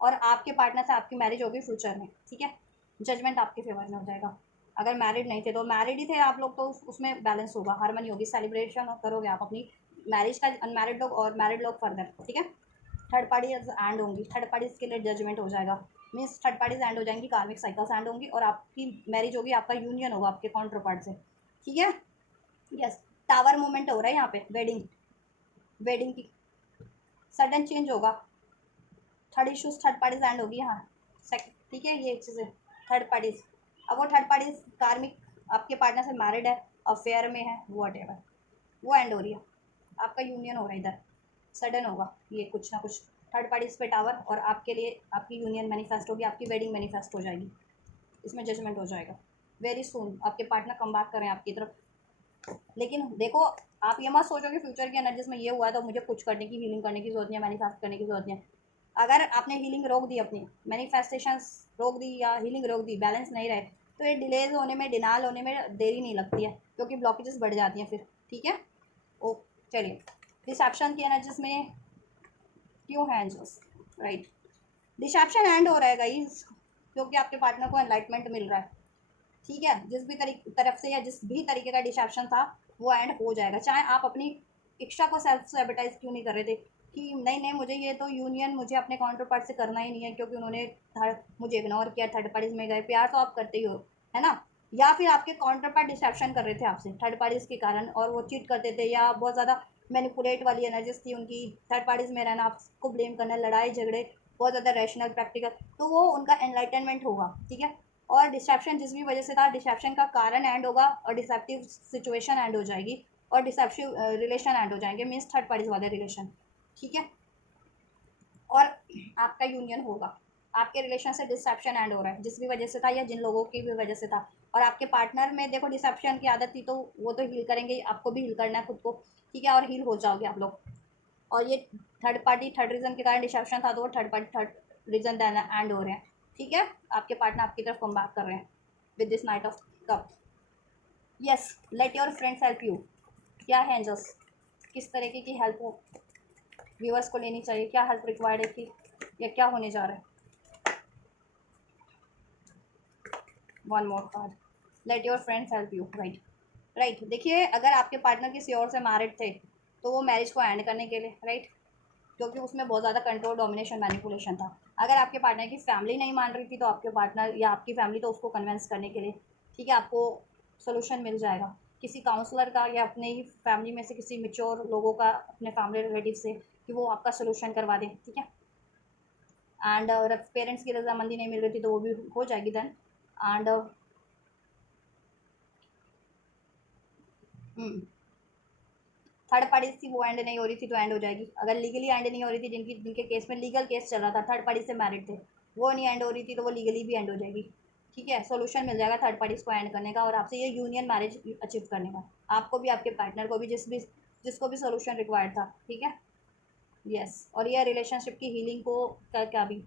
और आपके पार्टनर से आपकी मैरिज होगी फ्यूचर में, ठीक है। जजमेंट आपके फेवर में हो जाएगा। अगर मैरिड नहीं थे तो, मैरिड ही थे आप लोग, तो उसमें बैलेंस होगा, हार्मनी होगी, सेलिब्रेशन करोगे आप अपनी मैरिज का, अनमैरिड लोग और मैरिड लोग फर्दर, ठीक है। थर्ड पार्टी एंड होंगी, थर्ड पार्टीज के लिए जजमेंट हो जाएगा, मीन्स थर्ड पार्टीज एंड हो जाएंगी, कार्मिक साइकिल्स एंड होंगी, और आपकी मैरिज होगी, आपका यूनियन होगा आपके काउंटर पार्ट से, ठीक है। यस, टावर मूवमेंट हो रहा है यहाँ पे, वेडिंग, वेडिंग की सडन चेंज होगा, third issues third parties and होगी यहाँ, ठीक है, ये चीज़ें थर्ड पार्टीज। अब वो थर्ड पार्टीज कार्मिक आपके पार्टनर से मैरिड है, अफेयर में है, वॉट एवर, वो एंड हो रही है, आपका यूनियन हो रहा है इधर, सडन होगा ये कुछ ना कुछ, थर्ड पार्टीज पे टावर, और आपके लिए आपकी यूनियन मैनिफेस्ट होगी, आपकी वेडिंग मैनिफेस्ट हो जाएगी, इसमें जजमेंट हो जाएगा। वेरी सून आपके पार्टनर कम बैक करें आपकी तरफ। लेकिन देखो, आप ये मत सोचो कि फ्यूचर की एनर्जीज में ये हुआ है तो मुझे कुछ करने की, हीलिंग करने की जरूरत नहीं है, मैनिफेस्ट करने की जरूरत नहीं है। अगर आपने हीलिंग रोक दी, अपनी मैनिफेस्टेशंस रोक दी या हीलिंग रोक दी, बैलेंस नहीं रहे, तो ये डिलेज होने में, डिनाल होने में देरी नहीं लगती है, क्योंकि ब्लॉकेजेस बढ़ जाती हैं फिर, ठीक है। ओ, चलिए, डिसेप्शन की एनर्जीज में क्यों है एंजल्स, राइट। डिसेप्शन एंड हो रहा है गाइस, क्योंकि आपके पार्टनर को एनलाइटमेंट मिल रहा है, ठीक है। जिस भी तरफ से या जिस भी तरीके का डिसेप्शन था, वो एंड हो जाएगा। चाहे आप अपनी इच्छा को सेल्फ सैबोटाइज क्यों नहीं कर रहे थे, कि नहीं नहीं, मुझे ये तो यूनियन मुझे अपने काउंटर पार्ट से करना ही नहीं है, क्योंकि उन्होंने मुझे इग्नोर किया, थर्ड पार्टीज में गए, प्यार तो आप करते ही हो, है ना। या फिर आपके काउंटर पार्ट डिसेप्शन कर रहे थे आपसे थर्ड पार्टीज के कारण, और वो चीट करते थे, या बहुत ज़्यादा मैनिपुलेट वाली एनर्जीज थी उनकी, थर्ड पार्टीज में रहना, आपको ब्लेम करना, लड़ाई झगड़े, बहुत ज़्यादा रैशनल प्रैक्टिकल, तो वो उनका एनलाइटनमेंट होगा, ठीक है। और डिसेप्शन जिस भी वजह से था, डिसेप्शन का कारण एंड होगा, और डिसेप्टिव सिचुएशन एंड हो जाएगी, और डिसेप्टिव रिलेशन एंड हो जाएंगे, मीन्स थर्ड पार्टीज वाले रिलेशन, ठीक है। और आपका यूनियन होगा, आपके रिलेशन से डिसेप्शन एंड हो रहा है, जिस भी वजह से था या जिन लोगों की भी वजह से था। और आपके पार्टनर में देखो डिसेप्शन की आदत थी, तो वो तो हील करेंगे, आपको भी हील करना है खुद को, ठीक है, और हील हो जाओगे आप लोग। और ये थर्ड पार्टी थर्ड रीजन के कारण डिसेप्शन था, तो वो third party third reason end हो रहे हैं, ठीक है। आपके पार्टनर आपकी तरफ कम बैक कर रहे हैं with this night of cup. Yes, late your friends help you, क्या है एंजल्स, किस तरीके की हेल्प हो व्यूअर्स को लेनी चाहिए, क्या हेल्प रिक्वायर्ड है कि, या क्या होने जा रहा है। One more card, late your friends help you, right, right. देखिए, अगर आपके पार्टनर किसी और से मैरिड थे, तो वो मैरिज को एंड करने के लिए, राइट, क्योंकि उसमें बहुत ज़्यादा कंट्रोल, डोमिनेशन, मैनिपुलेशन था। अगर आपके पार्टनर की फैमिली नहीं मान रही थी, तो आपके पार्टनर या आपकी फैमिली तो उसको कन्विंस करने के लिए, ठीक है, आपको सोल्यूशन मिल जाएगा किसी काउंसलर का, या अपने ही फैमिली में से किसी मेच्योर लोगों का, अपने फैमिली रिलेटिव से, कि वो आपका सोल्यूशन करवा दें, ठीक है। एंड पेरेंट्स की रजामंदी नहीं मिल रही थी, तो वो भी हो जाएगी देन। एंड थर्ड पार्टी थी, वो एंड नहीं हो रही थी, तो एंड हो जाएगी। अगर लीगली एंड नहीं हो रही थी, जिनके केस में लीगल केस चल रहा था, थर्ड पार्टी से मैरिड थे, वो नहीं एंड हो रही थी, तो वो लीगली भी एंड हो जाएगी, ठीक है। सोल्यूशन मिल जाएगा थर्ड पार्टीज को एंड करने का, और आपसे ये यूनियन मैरिज अचीव करने का, आपको भी आपके पार्टनर को भी, जिसको भी सोल्यूशन रिक्वायर्ड था, ठीक है। यस, और ये रिलेशनशिप की हीलिंग को क्या भी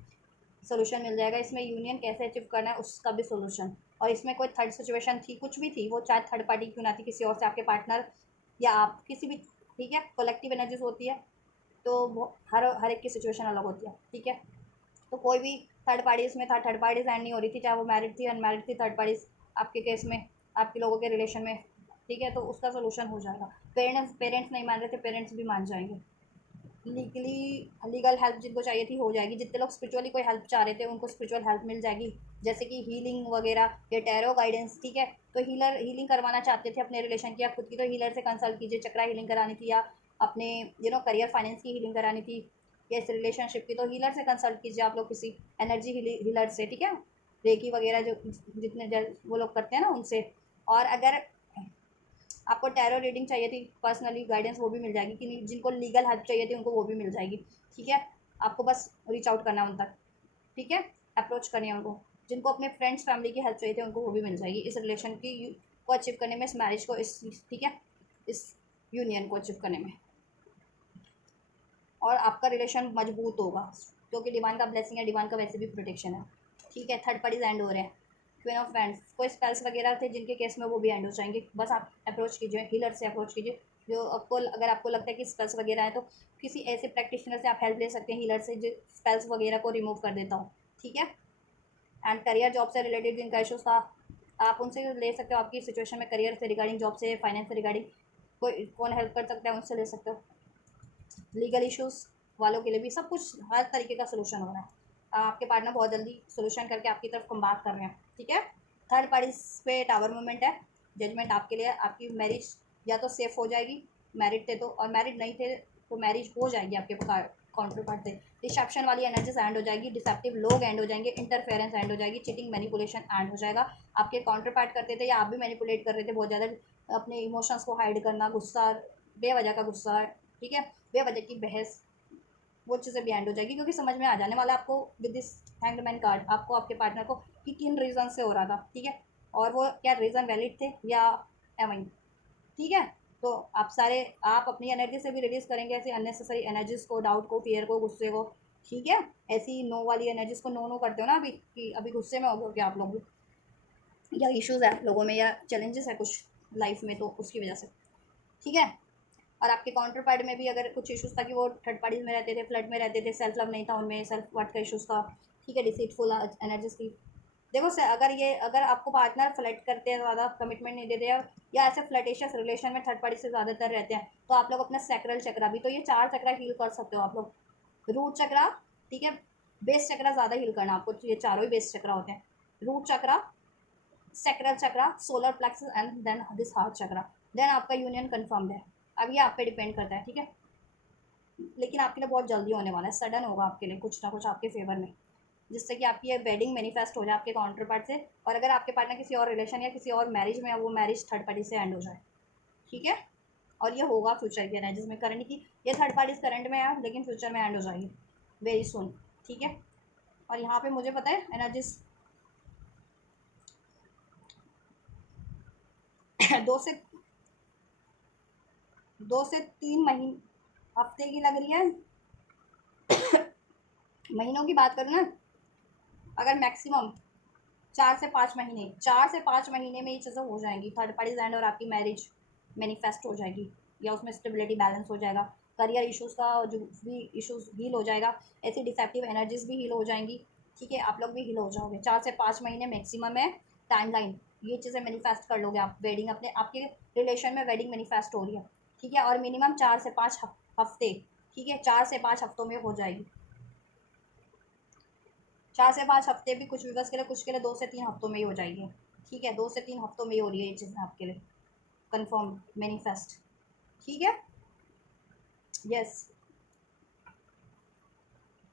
सोल्यूशन मिल जाएगा। इसमें यूनियन कैसे अचीव करना है उसका भी सोल्यूशन, और इसमें कोई थर्ड सिचुएशन थी, कुछ भी थी, वो चाहे थर्ड पार्टी क्यों ना थी, किसी और से आपके पार्टनर या आप किसी भी, ठीक है, कलेक्टिव एनर्जीज होती है, तो वो हर एक की सिचुएशन अलग होती है, ठीक है। तो कोई भी थर्ड पार्टी इसमें था, थर्ड पार्टीज एंड नहीं हो रही थी, चाहे वो मैरिड थी अनमैरिड थी, थर्ड पार्टीज आपके केस में, आपके लोगों के रिलेशन में, ठीक है, तो उसका सोल्यूशन हो जाएगा। पेरेंट्स पेरेंट्स नहीं मान रहे थे, पेरेंट्स भी मान जाएंगे। लीगली लीगल हेल्प जिनको चाहिए थी हो जाएगी। जितने लोग स्पिरिचुअली कोई हेल्प चाह रहे थे उनको स्पिरिचुअल हेल्प मिल जाएगी, जैसे कि हीलिंग वगैरह या टैरो गाइडेंस, ठीक है। तो हीलिंग करवाना चाहते थे अपने रिलेशन की या खुद की, तो हीलर से कंसल्ट कीजिए। चक्रा हीलिंग करानी थी या अपने करियर फाइनेंस की हीलिंग करानी थी या इस रिलेशनशिप की, तो हीलर से कंसल्ट कीजिए आप लोग, किसी एनर्जी हीलर से, ठीक है। रेकी वगैरह जो जितने वो लोग करते हैं ना उनसे। और अगर आपको टैरो रीडिंग चाहिए थी, पर्सनली गाइडेंस, वो भी मिल जाएगी। कि नहीं, जिनको लीगल हेल्प चाहिए थी उनको वो भी मिल जाएगी, ठीक है। आपको बस रीच आउट करना है उन तक, ठीक है, अप्रोच करनी है उनको। जिनको अपने फ्रेंड्स फैमिली की हेल्प चाहिए थी उनको वो भी मिल जाएगी, इस रिलेशन की को अचीव करने में, इस मैरिज को, इस, ठीक है, इस यूनियन को अचीव करने में। और आपका रिलेशन मजबूत होगा, क्योंकि डिवाइन का ब्लेसिंग है, डिवाइन का वैसे भी प्रोटेक्शन है, ठीक है। थर्ड पार्टीज एंड हो रहे हैं। क्वीन ऑफ फ्रेंड्स, कोई स्पेल्स वगैरह थे जिनके केस में, वो भी एंड हो जाएंगे। बस आप अप्रोच कीजिए, हीलर से अप्रोच कीजिए। जो आपको, अगर आपको लगता है कि स्पेल्स वगैरह है, तो किसी ऐसे प्रैक्टिशनर से आप हेल्प ले सकते हैं, हीलर से, जो स्पेल्स वगैरह को रिमूव कर देता हूँ, ठीक है। एंड करियर जॉब से रिलेटेड जिनका इशूज़ था, आप उनसे ले सकते हो। आपकी सिचुएशन में करियर से रिगार्डिंग, जॉब से, फाइनेंस से रिगार्डिंग कोई कौन हेल्प कर सकता है, उनसे ले सकते हो। लीगल इश्यूज़ वालों के लिए भी सब कुछ, हर तरीके का सोल्यूशन हो रहा है। आपके पार्टनर बहुत जल्दी सोल्यूशन करके आपकी तरफ कम बात कर रहे हैं, ठीक है। थर्ड पार्टी पे टावर मूवमेंट है, जजमेंट आपके लिए। आपकी मैरिज या तो सेफ हो जाएगी, मैरिड थे तो, और मैरिड नहीं थे तो मैरिज हो जाएगी आपके काउंटर पार्ट से। डिसेप्शन वाली एनर्जीज एंड हो जाएगी, डिसेप्टिव लोग एंड हो जाएंगे, इंटरफेरेंस एंड हो जाएगी, चीटिंग मैनिपुलेशन एंड हो जाएगा। आपके काउंटर पार्ट करते थे या आप भी मैनिपुलेट कर रहे थे बहुत ज़्यादा, अपने इमोशंस को हाइड करना, गुस्सा, बेवजह का गुस्सा, ठीक है, बेवजह की बहस, वो चीज़ें भी एंड हो जाएगी, क्योंकि समझ में आ जाने वाला है आपको with this hanged man card, आपको आपके पार्टनर को, कि किन रीज़न से हो रहा था, ठीक है, और वो क्या रीज़न वैलिड थे या एवं, ठीक है। तो आप अपनी एनर्जी से भी रिलीज करेंगे ऐसी अननेसेसरी एनर्जीज को, डाउट को, फियर को, गुस्से को, ठीक है। ऐसी नो वाली एनर्जीज को नो नो करते हो ना अभी, कि अभी गुस्से में हो गए क्या आप लोग भी, या इश्यूज़ है आप लोगों में, या चैलेंजेस है कुछ लाइफ में, तो उसकी वजह से, ठीक है। और आपके काउंटर पार्ट में भी अगर कुछ इश्यूज़ था कि वो थर्ड पार्टीज में रहते थे, फ्लड में रहते थे, सेल्फ लव नहीं था उनमें, सेल्फ वर्थ का इश्यूज़ था, ठीक है, डिसीटफुल एनर्जीज थी। देखो अगर आपको पार्टनर फ्लर्ट करते हैं, ज़्यादा कमिटमेंट नहीं देते हैं, या ऐसे फ्लर्टेशियस रिलेशन में थर्ड पार्टी से ज़्यादातर रहते हैं, तो आप लोग अपना सैक्रल चक्रा भी, तो ये 4 चक्रा हील कर सकते हो आप लोग। रूट चक्रा, ठीक है, बेस चक्रा ज़्यादा हील करना आपको, ये चारों ही बेस चक्रा होते हैं। Root chakra, sacral chakra, solar plexus and then this heart chakra, then आपका यूनियन कन्फर्म्ड है। अब ये आप पे डिपेंड करता है, ठीक है। लेकिन आपके लिए बहुत जल्दी होने वाला है, सडन होगा आपके लिए कुछ ना कुछ आपके फेवर में, जिससे कि आपकी ये वेडिंग मैनिफेस्ट हो जाए आपके काउंटर पार्ट से। और अगर आपके पार्टनर किसी और रिलेशन या किसी और मैरिज में है, वो मैरिज थर्ड पार्टी से एंड हो जाए, ठीक है। और ये होगा फ्यूचर के एनर्जीज में, करंट की ये थर्ड पार्टीज करंट में है, लेकिन फ्यूचर में एंड हो जाएगी वेरी सुन, ठीक है। और यहाँ पे मुझे पता है एनर्जीज दो से 2 से 3 हफ्ते की लग रही है। महीनों की बात करूँ ना, अगर मैक्सिमम 4 से 5 महीने, 4 से 5 महीने में ये चीज़ें हो जाएंगी, थर्ड पार्टीज एंड और आपकी मैरिज मैनिफेस्ट हो जाएगी, या उसमें स्टेबिलिटी बैलेंस हो जाएगा। करियर इश्यूज़ का जो भी इश्यूज़ हील हो जाएगा, ऐसी डिफेक्टिव एनर्जीज भी हील हो जाएंगी, ठीक है। आप लोग भी हील हो जाओगे, 4 से 5 महीने मैक्सिमम है टाइम लाइन। ये चीज़ें मैनिफेस्ट कर लोगे आप, वेडिंग अपने आपके रिलेशन में वेडिंग मैनिफेस्ट हो रही है, ठीक है। और मिनिमम 4 से 5 हफ्ते, ठीक है, 4 से 5 हफ्तों में हो जाएगी। 4 से 5 हफ्ते भी कुछ व्यूवर्स के लिए, कुछ के लिए 2 से 3 हफ्तों में ही हो जाएगी, ठीक है। 2 से 3 हफ्तों में ही हो रही है ये चीज़ें आपके लिए कंफर्म मैनिफेस्ट, ठीक है। यस,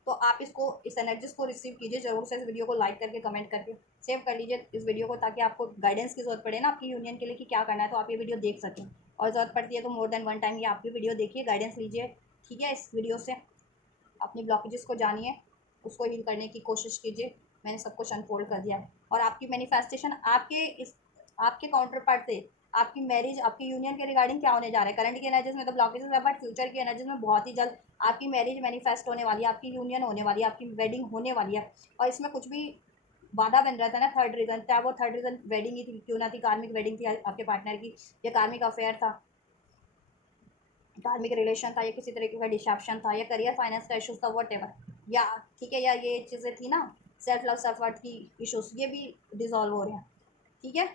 तो आप इसको, इस एनर्जीज को रिसीव कीजिए ज़रूर से। इस वीडियो को लाइक करके, कमेंट करके सेव कर लीजिए इस वीडियो को, ताकि आपको गाइडेंस की ज़रूरत पड़े ना आपकी यूनियन के लिए कि क्या करना है, तो आप ये वीडियो देख सकें। और ज़रूरत पड़ती है तो मोर देन वन टाइम ये आपकी वीडियो देखिए, गाइडेंस लीजिए, ठीक है। इस वीडियो से अपनी ब्लॉकेजेस को जानिए, उसको हील करने की कोशिश कीजिए। मैंने सब कुछ अनफोल्ड कर दिया है। और आपकी मैनिफेस्टेशन आपके काउंटर पार्ट से, आपकी मैरिज, आपकी यूनियन के रिगार्डिंग क्या होने जा रहा है। करंट की एनर्जीज में तो ब्लॉकेजेस है, बट फ्यूचर की एनर्जीज में बहुत ही जल्द आपकी मैरिज मैनिफेस्ट होने वाली है, आपकी यूनियन होने वाली है, आपकी वेडिंग होने वाली है। और इसमें कुछ भी बाधा बन रहा था ना थर्ड रीज़न, चाहे वो थर्ड रीज़न वेडिंग ही थी क्यों ना थी, कार्मिक वेडिंग थी आपके पार्टनर की, या कार्मिक अफेयर था, धार्मिक रिलेशन था या किसी तरीके का डिस्ट्रैक्शन था या करियर फाइनेंस का इशूज़ था, व्हाटएवर, या ठीक है, या ये चीज़ें थी ना, सेल्फ लव सेल्फ वर्थ की इशूज़, ये भी डिसॉल्व हो रहे हैं। ठीक है,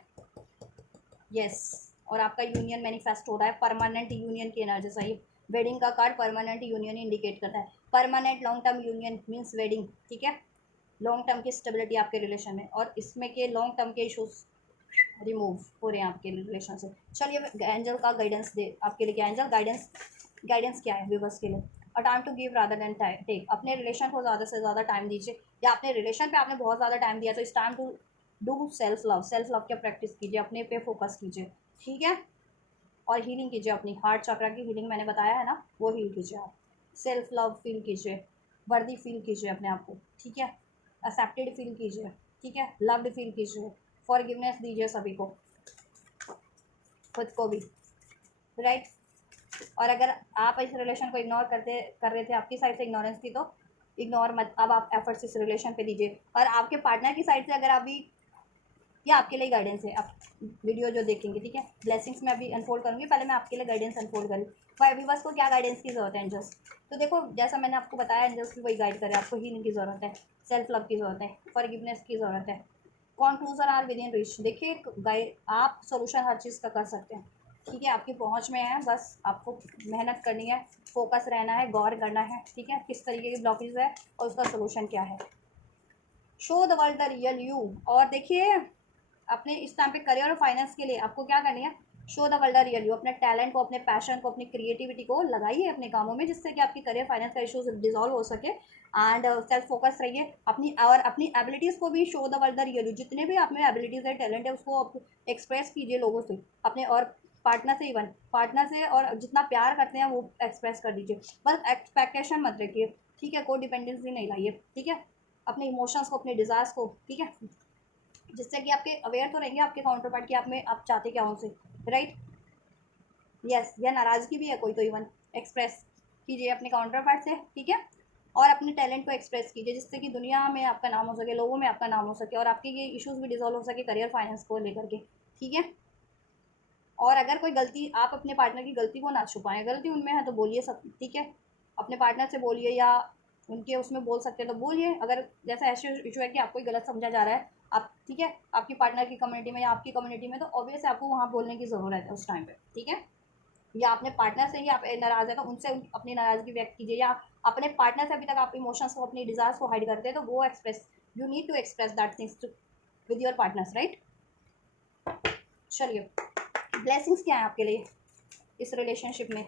यस। और आपका यूनियन मैनिफेस्ट हो रहा है, परमानेंट यूनियन की एनर्जी सही। वेडिंग का कार्ड परमानेंट यूनियन इंडिकेट करता है। Permanent long term union means wedding. ठीक है, लॉन्ग टर्म की स्टेबिलिटी आपके रिलेशन में, और इसमें के लॉन्ग टर्म के इशूज़ रिमूव हो रहे हैं आपके रिलेशन से। चलिए एंजल का गाइडेंस दे आपके लिए, क्या एंजल गाइडेंस, गाइडेंस क्या है व्यूवर्स के लिए? A time to give rather than take. अपने रिलेशन को ज़्यादा से ज़्यादा टाइम दीजिए, या अपने रिलेशन पे आपने बहुत ज़्यादा टाइम दिया तो इस time to do self love. Self love की प्रैक्टिस कीजिए, अपने पे फोकस कीजिए। ठीक है, और हीलिंग कीजिए अपनी हार्ट चक्रा की हीलिंग मैंने बताया है ना, वो हील कीजिए आप। सेल्फ लव फील कीजिए, वर्दी फील कीजिए अपने आप को। ठीक है, एक्सेप्टेड फील कीजिए। ठीक है, लव्ड फील कीजिए, फॉरगिवनेस दीजिए सभी को, खुद को भी, राइट। और अगर आप इस रिलेशन को इग्नोर कर रहे थे, आपकी साइड से इग्नोरेंस थी, तो इग्नोर मत, अब आप एफर्ट्स इस रिलेशन पे दीजिए। और आपके पार्टनर की साइड से अगर अभी, ये आपके लिए गाइडेंस है, आप वीडियो जो देखेंगे, ठीक है, ब्लेसिंग्स में अभी अनफोल्ड करूँगी, पहले मैं आपके लिए गाइडेंस अनफोल्ड करूँ। भाई अभी बस को क्या गाइडेंस की ज़रूरत है एंजल्स? तो देखो, जैसा मैंने आपको बताया, एंजल्स भी वही गाइड करे, आपको हीलिंग की ज़रूरत है, सेल्फ लव की ज़रूरत है, फॉरगिवनेस की ज़रूरत है, conclusion are within reach. देखिए गाइड, आप सोल्यूशन हर चीज़ का कर सकते हैं। ठीक है, आपकी पहुँच में है, बस आपको मेहनत करनी है, फोकस रहना है, गौर करना है। ठीक है, किस तरीके की ब्लॉकेज है और उसका सोल्यूशन क्या है। Show the world the real you. और देखिए, अपने इस टाइम पे करियर और फाइनेंस के लिए आपको क्या करनी है? Show the world the real you. अपने टैलेंट को, अपने पैशन को, अपनी क्रिएटिविटी को लगाइए अपने कामों में, जिससे कि आपकी करियर फाइनेंस का इशूज डिजॉल्व हो सके। एंड सेल्फ फोकस रहिए अपनी, और अपनी एबिलिटीज़ को भी show the world the real you. जितने भी आप में एबिलिटीज़ है, टैलेंट है, उसको एक्सप्रेस कीजिए लोगों से, अपने और पार्टनर से, इवन पार्टनर से, और जितना प्यार करते हैं वो एक्सप्रेस कर दीजिए। बस एक्सपेक्टेशन मत रखिए। ठीक है, कोई डिपेंडेंसी नहीं लाइए। ठीक है, अपने इमोशंस को, अपने डिज़ायर्स को, ठीक है, जिससे कि आपके अवेयर तो रहेंगे आपके काउंटर पार्ट की, आप में आप चाहते क्या उनसे, राइट। यस, या नाराज़गी भी है कोई तो इवन एक्सप्रेस कीजिए अपने काउंटर पार्ट से। ठीक है, और अपने टैलेंट को एक्सप्रेस कीजिए, जिससे कि दुनिया में आपका नाम हो सके, लोगों में आपका नाम हो सके, और आपके ये इश्यूज भी डिजॉल्व हो सके करियर फाइनेंस को लेकर के। ठीक है, और अगर कोई गलती, आप अपने पार्टनर की गलती को ना छुपाएं, गलती उनमें है तो बोलिए सब। ठीक है, अपने पार्टनर से बोलिए, या उनके उसमें बोल सकते हैं तो बोलिए। अगर जैसा ऐसे इशू है कि आपको गलत समझा जा रहा है, आप, ठीक है, आपकी पार्टनर की कम्युनिटी में या आपकी कम्युनिटी में, तो ऑब्वियस आपको वहाँ बोलने की ज़रूरत है उस टाइम पे। ठीक है, या अपने पार्टनर से ही आप नाराज़ है तो उनसे अपनी नाराज़गी व्यक्त कीजिए, या अपने पार्टनर से अभी तक आप इमोशंस को, अपनी डिज़ायर्स को हाइड करते हैं, तो वो express, you need to express that things with your partners, right. चलिए, ब्लेसिंग्स क्या है आपके लिए इस रिलेशनशिप में?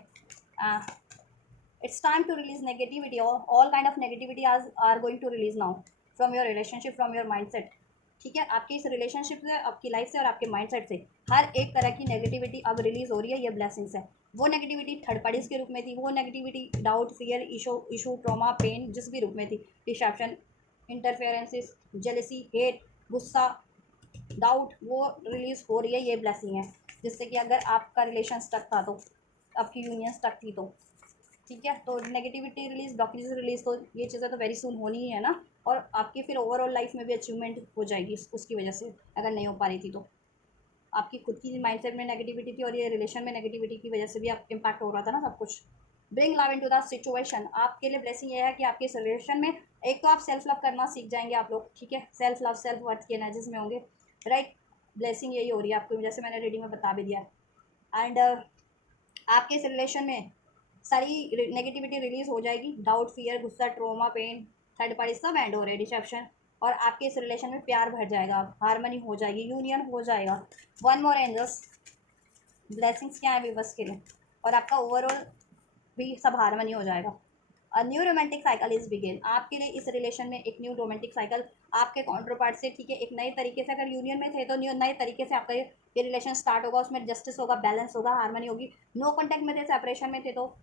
It's time to release negativity, all kind of negativity are going to release now from your relationship, from your mindset. ठीक है, आपकी इस रिलेशनशिप से, आपकी लाइफ से और आपके माइंडसेट से हर एक तरह की नेगेटिविटी अब रिलीज हो रही है। ये ब्लेसिंग्स है। वो नेगेटिविटी थर्ड पार्टीज के रूप में थी, वो negativity doubt, fear, issue, trauma, pain, जिस भी रूप में थी, डिस्ट्रैक्शन, इंटरफेरेंसेस, जेलसी, हेट, गुस्सा, डाउट, वो रिलीज हो रही है। ये ब्लेसिंग है, जिससे कि अगर आपका रिलेशन स्टक था, तो आपकी यूनियन स्टक थी, तो ठीक है, तो नेगेटिविटी रिलीज, ब्लॉकेजेस रिलीज, तो ये चीज़ें तो वेरी सून होनी ही है ना। और आपकी फिर ओवरऑल लाइफ में भी अचीवमेंट हो जाएगी उसकी वजह से, अगर नहीं हो पा रही थी तो। आपकी खुद की माइंडसेट में नेगेटिविटी थी, और ये रिलेशन में नेगेटिविटी की वजह से भी आप इम्पैक्ट हो रहा था ना सब कुछ। Bring love into the situation. आपके लिए ब्लेसिंग ये है कि आपके इस रिलेशन में एक तो आप सेल्फ लव करना सीख जाएंगे आप लोग। ठीक है, सेल्फ लव, सेल्फ वर्थ की एनर्जीज में होंगे, राइट। ब्लेसिंग यही हो रही है आपको, जैसे मैंने रीडिंग में बता भी दिया। एंड आपके इस रिलेशन में सारी नेगेटिविटी रिलीज हो जाएगी, डाउट, फियर, गुस्सा, ट्रोमा, पेन, थर्ड पार्टी सब एंड हो रहे, डिसेप्शन। और आपके इस रिलेशन में प्यार भर जाएगा, हारमनी हो जाएगी, यूनियन हो जाएगा। वन मोर एंजल्स, ब्लेसिंग्स क्या है व्यूवर्स के लिए? और आपका ओवरऑल भी सब हारमनी हो जाएगा। A new romantic cycle is begin. आपके लिए इस रिलेशन में एक न्यू रोमांटिक साइकिल आपके काउंटर पार्ट से, ठीक है, एक नए तरीके से, अगर यूनियन में थे तो न्यू नए तरीके से आपका ये रिलेशन स्टार्ट होगा। उसमें जस्टिस होगा, बैलेंस होगा, हारमनी होगी। नो कॉन्टैक्ट में थे, सेपरेशन में थे, तो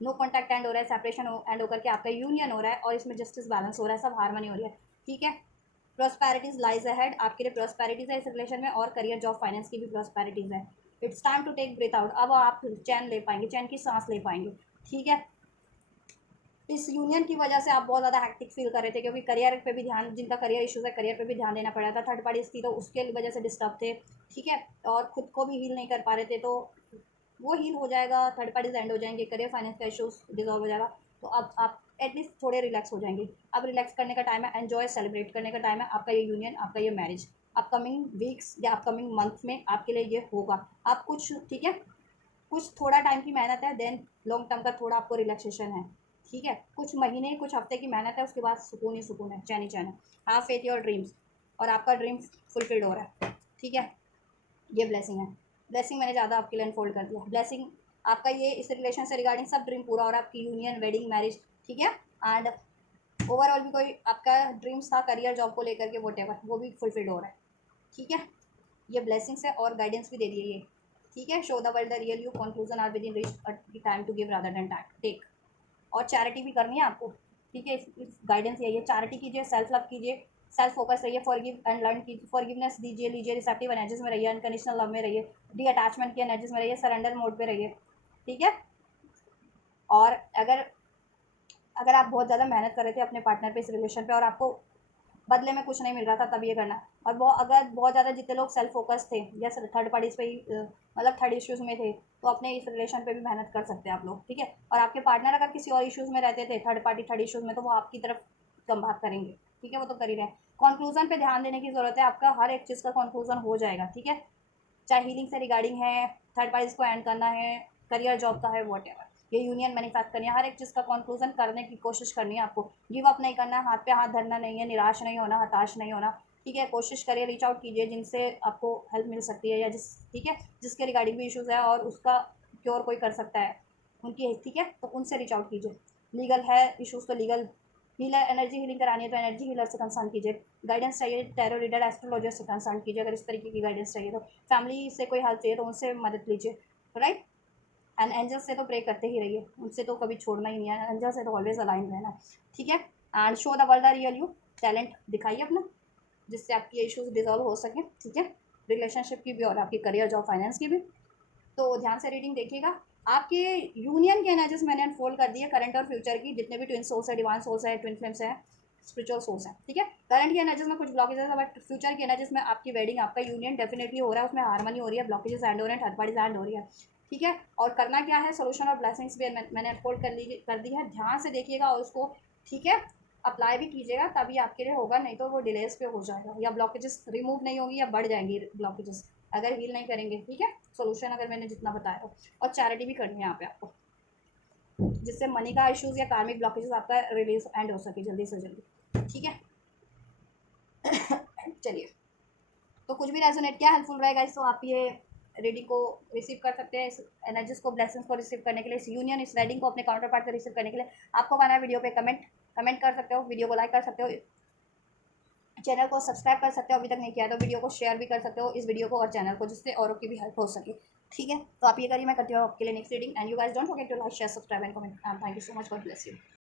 नो कॉन्टैक्ट एंड हो रहा है, सेपरेशन एंड होकर के आपका यूनियन हो रहा है, और इसमें जस्टिस, बैलेंस हो रहा है, सब हारमनी हो रही है। ठीक है, प्रॉस्पेरिटीज लाइज अहेड। आपके लिए प्रॉस्पेरिटीज है इस रिलेशन में, और करियर, जॉब, फाइनेंस की भी प्रॉस्पेरिटीज है। It's time to take breath out. अब आप चैन ले पाएंगे, चैन की सांस ले पाएंगे। ठीक है, इस यूनियन की वजह से आप बहुत ज़्यादा हैक्टिक फील कर रहे थे, क्योंकि करियर पे भी ध्यान, जिनका करियर इश्यूज है, करियर पे भी ध्यान देना पड़ रहा था। थर्ड पार्टीज थी तो उसके वजह से डिस्टर्ब थे। ठीक है, और खुद को भी हील नहीं कर पा रहे थे, तो वो हील हो जाएगा, थर्ड पार्टीज एंड हो जाएंगे, करियर फाइनेंस का इशूज़ डिजॉल्व हो जाएगा। तो अब आप एटलीस्ट थोड़े रिलैक्स हो जाएंगे। अब रिलैक्स करने का टाइम है, एन्जॉय सेलिब्रेट करने का टाइम है। आपका ये यूनियन, आपका ये मैरिज अपकमिंग वीक्स या अपकमिंग मंथ में आपके लिए ये होगा। आप कुछ, ठीक है, कुछ थोड़ा टाइम की मेहनत है, देन लॉन्ग टर्म का थोड़ा आपको रिलैक्सेशन है, ठीक है। कुछ महीने, कुछ हफ्ते की मेहनत है, उसके बाद सुकून ही सुकून है, चैन ही चैन है। हैव फेथ योर ड्रीम्स, और आपका ड्रीम फुलफिल्ड हो रहा है, ठीक है। ये ब्लेसिंग है। ब्लेसिंग मैंने ज़्यादा आपके लिए अनफोल्ड कर दिया। ब्लेसिंग आपका ये इस रिलेशन से रिगार्डिंग सब ड्रीम पूरा हो रहा है, आपकी यूनियन, वेडिंग, मैरिज, ठीक है। एंड ओवरऑल भी कोई आपका ड्रीम्स था करियर जॉब को लेकर के, वोटेवर, वो भी फुलफिल्ड हो रहा है, ठीक है। ये ब्लेसिंग्स है और गाइडेंस भी दे रही है ये, ठीक है। Show the world the real you, conclusion are within reach time to give rather than take. और चैरिटी भी करनी है आपको, ठीक है। इस गाइडेंस यही है, चैरिटी कीजिए, सेल्फ लव कीजिए, सेल्फ फोकस रहिए, फॉरगिव एंड लर्न कीजिए, फॉरगिवनेस दीजिए, लीजिए, रिसेप्टिव एनर्जीज में रहिए, अनकंडीशनल लव में रहिए, डी अटैचमेंट की एनर्जीज में रहिए, सरेंडर मोड पे रहिए, ठीक है। और अगर अगर आप बहुत ज़्यादा मेहनत कर रहे थे अपने पार्टनर पे, इस रिलेशन पे, और आपको बदले में कुछ नहीं मिल रहा था, तब ये करना है। और अगर बहुत ज़्यादा जितने लोग सेल्फ फोकस थे या थर्ड पार्टीज पे ही मतलब थर्ड इश्यूज़ में थे, तो अपने इस रिलेशन पे भी मेहनत कर सकते हैं आप लोग, ठीक है। और आपके पार्टनर अगर किसी और इश्यूज़ में रहते थे, थर्ड इश्यूज़ में, तो वो आपकी तरफ कम बात करेंगे, ठीक है, वो तो कर ही रहे हैं। कंक्लूजन पे ध्यान देने की ज़रूरत है, आपका हर एक चीज़ का कंक्लूजन हो जाएगा, ठीक है। चाहे हीलिंग से रिगार्डिंग है, थर्ड पार्टीज को एंड करना है, करियर जॉब का है, वॉट एवर, ये यूनियन मैनिफेस्ट करनी है, हर एक चीज़ का कंक्लूजन करने की कोशिश करनी है आपको। गिव अप नहीं करना है, हाथ पे हाथ धरना नहीं है, निराश नहीं होना, हताश नहीं होना, ठीक है। कोशिश करिए, रीच आउट कीजिए जिनसे आपको हेल्प मिल सकती है, या ठीक है, जिसके रिगार्डिंग भी इशूज़ है और उसका क्योर कोई कर सकता है उनकी, ठीक है, तो उनसे रीच आउट कीजिए। लीगल है इशूज़ तो लीगल, हीलर एनर्जी हीलिंग करानी है तो एनर्जी हीलर से कंसल्ट कीजिए। गाइडेंस चाहिए, टैरो रीडर, एस्ट्रोलॉजर से कंसल्ट कीजिए अगर इस तरीके की गाइडेंस चाहिए तो। फैमिली से कोई हेल्प चाहिए तो उनसे मदद लीजिए, राइट। एंड एंजल से तो प्रे करते ही रहिए, उनसे तो कभी छोड़ना ही नहीं है, एंजल से तो ऑलवेज अलाइन रहना, ठीक है। And show the world the real you, talent दिखाइए अपना, जिससे आपकी ये इशूज़ डिजॉल्व हो सके, ठीक है। रिलेशनशिप की भी और आपकी करियर, जॉब, फाइनेंस की भी। तो ध्यान से रीडिंग देखिएगा। आपके यूनियन के एनर्जीज मैंने अनफोल्ड कर दिए, करंट और फ्यूचर की, जितने भी ट्विन सोल्स है, डिवाइन सोल्स है, ट्विन फ्लेम्स है, स्पिरिचुअल सोर्स है, ठीक है। करंट की एनर्जीज में कुछ ब्लॉकेजेस है, बट फ्यूचर की एनर्जीज में आपकी वेडिंग, आपका यूनियन डेफिनेटली हो रहा है, उसमें हारमनी हो रही है, ब्लॉकेजेस एंड हो रहे हैं, थर्ड पार्टीज एंड हो रही है, ठीक है। और करना क्या है, सोल्यूशन और ब्लेसिंग्स भी मैंने अनफोल्ड कर दी है, ध्यान से देखिएगा और उसको, ठीक है, अप्लाई भी कीजिएगा, तभी आपके लिए होगा, नहीं तो वो डिलेज पे हो जाएगा, या ब्लॉकेजेस रिमूव नहीं होंगी, या बढ़ जाएंगी ब्लॉकेजेस अगर हील नहीं करेंगे, ठीक है। सोल्यूशन अगर मैंने जितना बताया हो, और चैरिटी भी करनी है यहाँ पे आपको, जिससे मनी का इश्यूज़ या कार्मिक ब्लॉकेजेस आपका रिलीज एंड हो सके जल्दी से जल्दी, ठीक है। चलिए, तो कुछ भी रेजोनेट किया हेल्पफुल रहेगा, तो आप ये रीडिंग को रिसीव कर सकते हैं, इस एनर्जीज को, ब्लेसिंग्स को रिसीव करने के लिए, इस यूनियन, इस वेडिंग को अपने काउंटर पार्ट से रिसीव करने के लिए आपको करना है, वीडियो पे कमेंट कर सकते हो, वीडियो को लाइक कर सकते हो, चैनल को सब्सक्राइब कर सकते हो, अभी तक नहीं किया तो वीडियो को शेयर भी कर सकते हो, इस वीडियो को और चैनल को, जिससे औरों की भी हेल्प हो सके, ठीक है। तो आप ये करिए, मैं करती हूँ आपके लिए next reading, and you guys don't forget to like, share, subscribe and comment, thank you so much, God bless you.